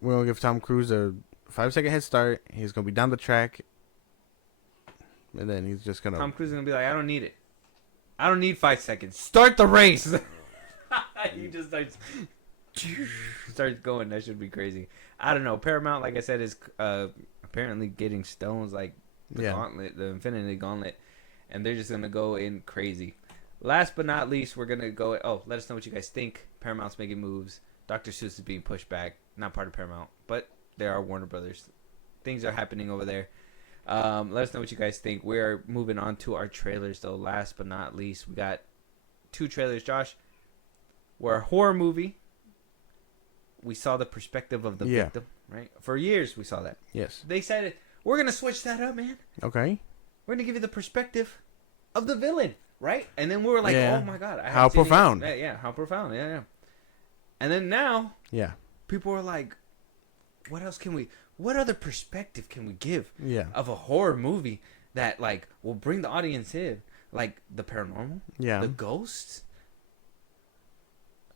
We'll give Tom Cruise a 5-second head start. He's gonna be down the track, and then he's just gonna. Tom Cruise is gonna be like, I don't need it. I don't need 5 seconds. Start the race. He just starts going. That should be crazy. I don't know. Paramount, like I said, is apparently getting stones like the Gauntlet, the Infinity Gauntlet, and they're just gonna go in crazy. Last but not least, we're gonna go. Oh, let us know what you guys think. Paramount's making moves. Dr. Seuss is being pushed back. Not part of Paramount, but there are Warner Brothers. Things are happening over there. Let us know what you guys think. We're moving on to our trailers, though. Last but not least, we got 2 trailers, Josh. We're a horror movie. We saw the perspective of the victim, right? For years, we saw that. Yes. They said, we're going to switch that up, man. Okay. We're going to give you the perspective of the villain, right? And then we were like, oh, my God. How profound. Yeah, how profound. Yeah. And then now, people are like, what other perspective can we give of a horror movie that, like, will bring the audience in? Like, the paranormal? Yeah. The ghosts?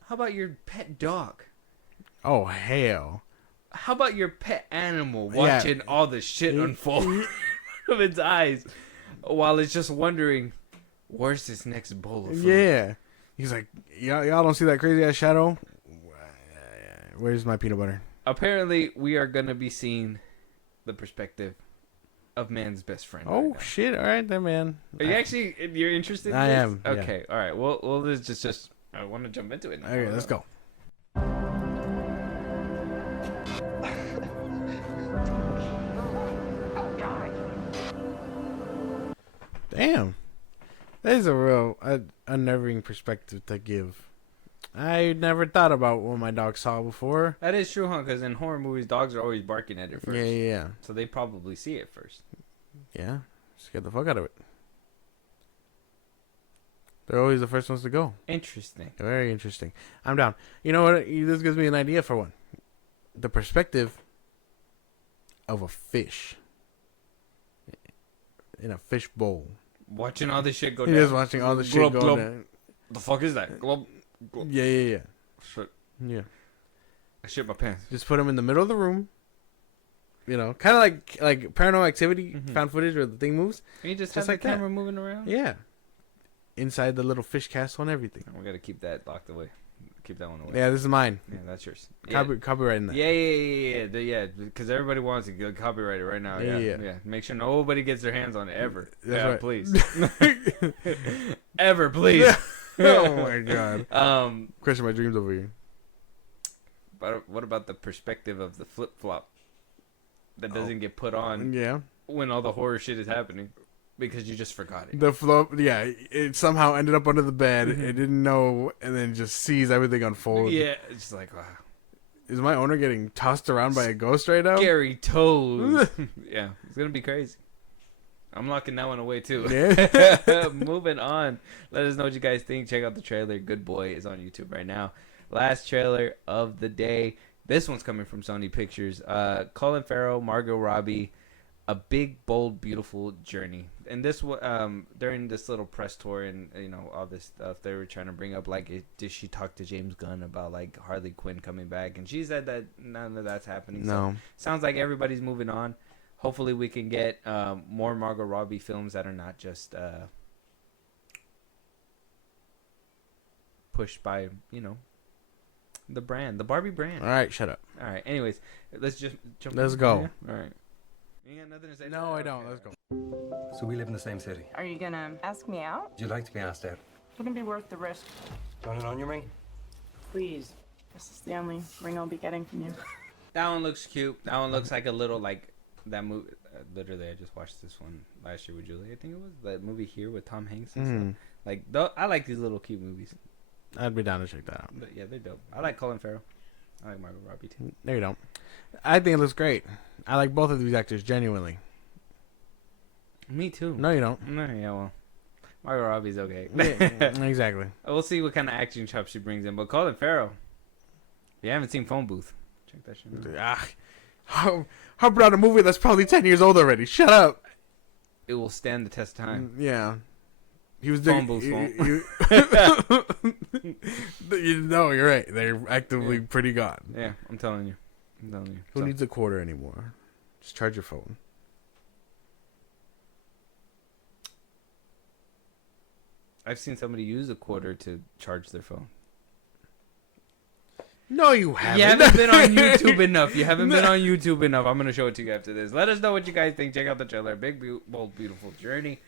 How about your pet dog? Oh, hell. How about your pet animal watching all the shit unfold of its eyes while it's just wondering, where's this next bowl of food? Yeah. He's like, y'all don't see that crazy ass shadow? Where's my peanut butter? Apparently, we are going to be seeing the perspective of man's best friend. Oh, right shit. All right, then, man. Are you you're interested in I this? am. Okay. All right. Well, this is just I want to jump into it now. Okay, let's go. Damn. That is a real unnerving perspective to give. I never thought about what my dog saw before. That is true, huh? Because in horror movies, dogs are always barking at it first. Yeah. So they probably see it first. Yeah. Just the fuck out of it. They're always the first ones to go. Interesting. Very interesting. I'm down. You know what? This gives me an idea for one. The perspective of a fish in a fish bowl. Watching all this shit go He down. is watching all the shit go down. The fuck is that? Glub. Yeah. Shit. Yeah. I shit my pants. Just put him in the middle of the room. You know, kind of like Paranormal Activity found footage where the thing moves. And you just Just have like the that. camera moving around? Yeah. Inside the little fish castle and everything. We gotta keep that locked away. Keep that one away. Yeah, this is mine. Yeah, that's yours. Copyrighting that. Yeah. Because everybody wants to get copyrighted right now. Yeah. Make sure nobody gets their hands on it ever. That's right. Please. Ever, please. Oh my god. Crushing my dreams over here. But what about the perspective of the flip flop that doesn't get put on? Yeah. when all the horror shit is happening because you just forgot it. The flow, yeah, it somehow ended up under the bed. Mhm. It didn't know, and then just sees everything unfold. Yeah, it's just like, wow. Is my owner getting tossed around by a ghost right now? Scary toes. Yeah, it's gonna be crazy. I'm locking that one away too. Yeah. Moving on. Let us know what you guys think. Check out the trailer. Good Boy is on YouTube right now. Last trailer of the day. This one's coming from Sony Pictures. Colin Farrell, Margot Robbie, A Big, Bold, Beautiful Journey. And this during this little press tour and all this stuff, they were trying to bring up like, did she talk to James Gunn about like Harley Quinn coming back? And she said that none of that's happening. No. So, sounds like everybody's moving on. Hopefully we can get more Margot Robbie films that are not just pushed by, the brand, the Barbie brand. All right, shut up. All right. Anyways, let's just jump. Let's in. go. Yeah? All right. You got nothing to say? No, I don't. Okay. Let's go. So we live in the same city. Are you gonna ask me out? Would you like to be asked out? Wouldn't be worth the risk. Do you want an onion ring? Please. This is the only ring I'll be getting from you. That one looks cute. That one looks like a little like that movie. Literally, I just watched this one last year with Julie. I think it was that movie Here with Tom Hanks and stuff. Like, I like these little cute movies. I'd be down to check that out. But yeah, they're dope. I like Colin Farrell. I like Margot Robbie too. No, you don't. I think it looks great. I like both of these actors genuinely. Me too. No, you don't. No, yeah, well, Margot Robbie's okay. Yeah, exactly. We'll see what kind of acting chops she brings in. But Colin Farrell, if you haven't seen Phone Booth, check that shit out. How about a movie that's probably 10 years old already? Shut up. It will stand the test of time. Yeah. He was Phone doing. Booth No, you're right. They're actively pretty gone. Yeah, I'm telling you. I'm telling you. Who So, needs a quarter anymore? Just charge your phone. I've seen somebody use a quarter to charge their phone. No, you haven't. You haven't been on YouTube enough. You haven't been on YouTube enough. I'm going to show it to you after this. Let us know what you guys think. Check out the trailer. Big, Bold, Beautiful Journey.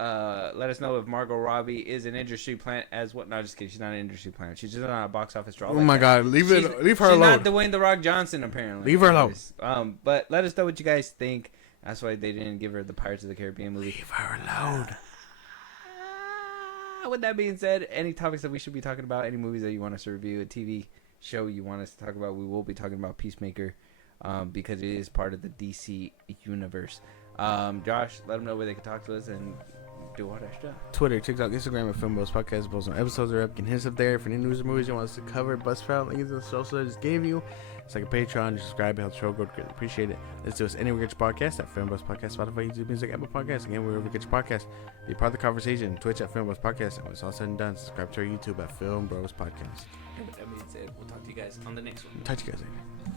Let us know if Margot Robbie is an industry plant as what. No, just kidding. She's not an industry plant. She's just on a box office draw. Oh my God. Leave her She's alone. not Dwayne The Rock Johnson, apparently. Leave her alone. Anyways, but let us know what you guys think. That's why they didn't give her the Pirates of the Caribbean movie. Leave her alone. With that being said, any topics that we should be talking about, any movies that you want us to review, a TV show you want us to talk about, we will be talking about Peacemaker because it is part of the DC universe. Josh, let them know where they can talk to us and do all that stuff. Twitter, TikTok, Instagram at FilmBros Podcast. Post on episodes are up. Can hit us up there for any news or movies you want us to cover. Buzzsprout, links in the social I just gave you. It's like a Patreon. Subscribe, help the show grow. Greatly appreciate it. Let's do us anywhere you get your podcast at FilmBros Podcast, Spotify, YouTube Music, Apple Podcasts. Again, wherever you get your podcast. Be part of the conversation. Twitch at FilmBros Podcast. And when it's all said and done, subscribe to our YouTube at FilmBros Podcast. And with that being said, we'll talk to you guys on the next one. Talk to you guys later.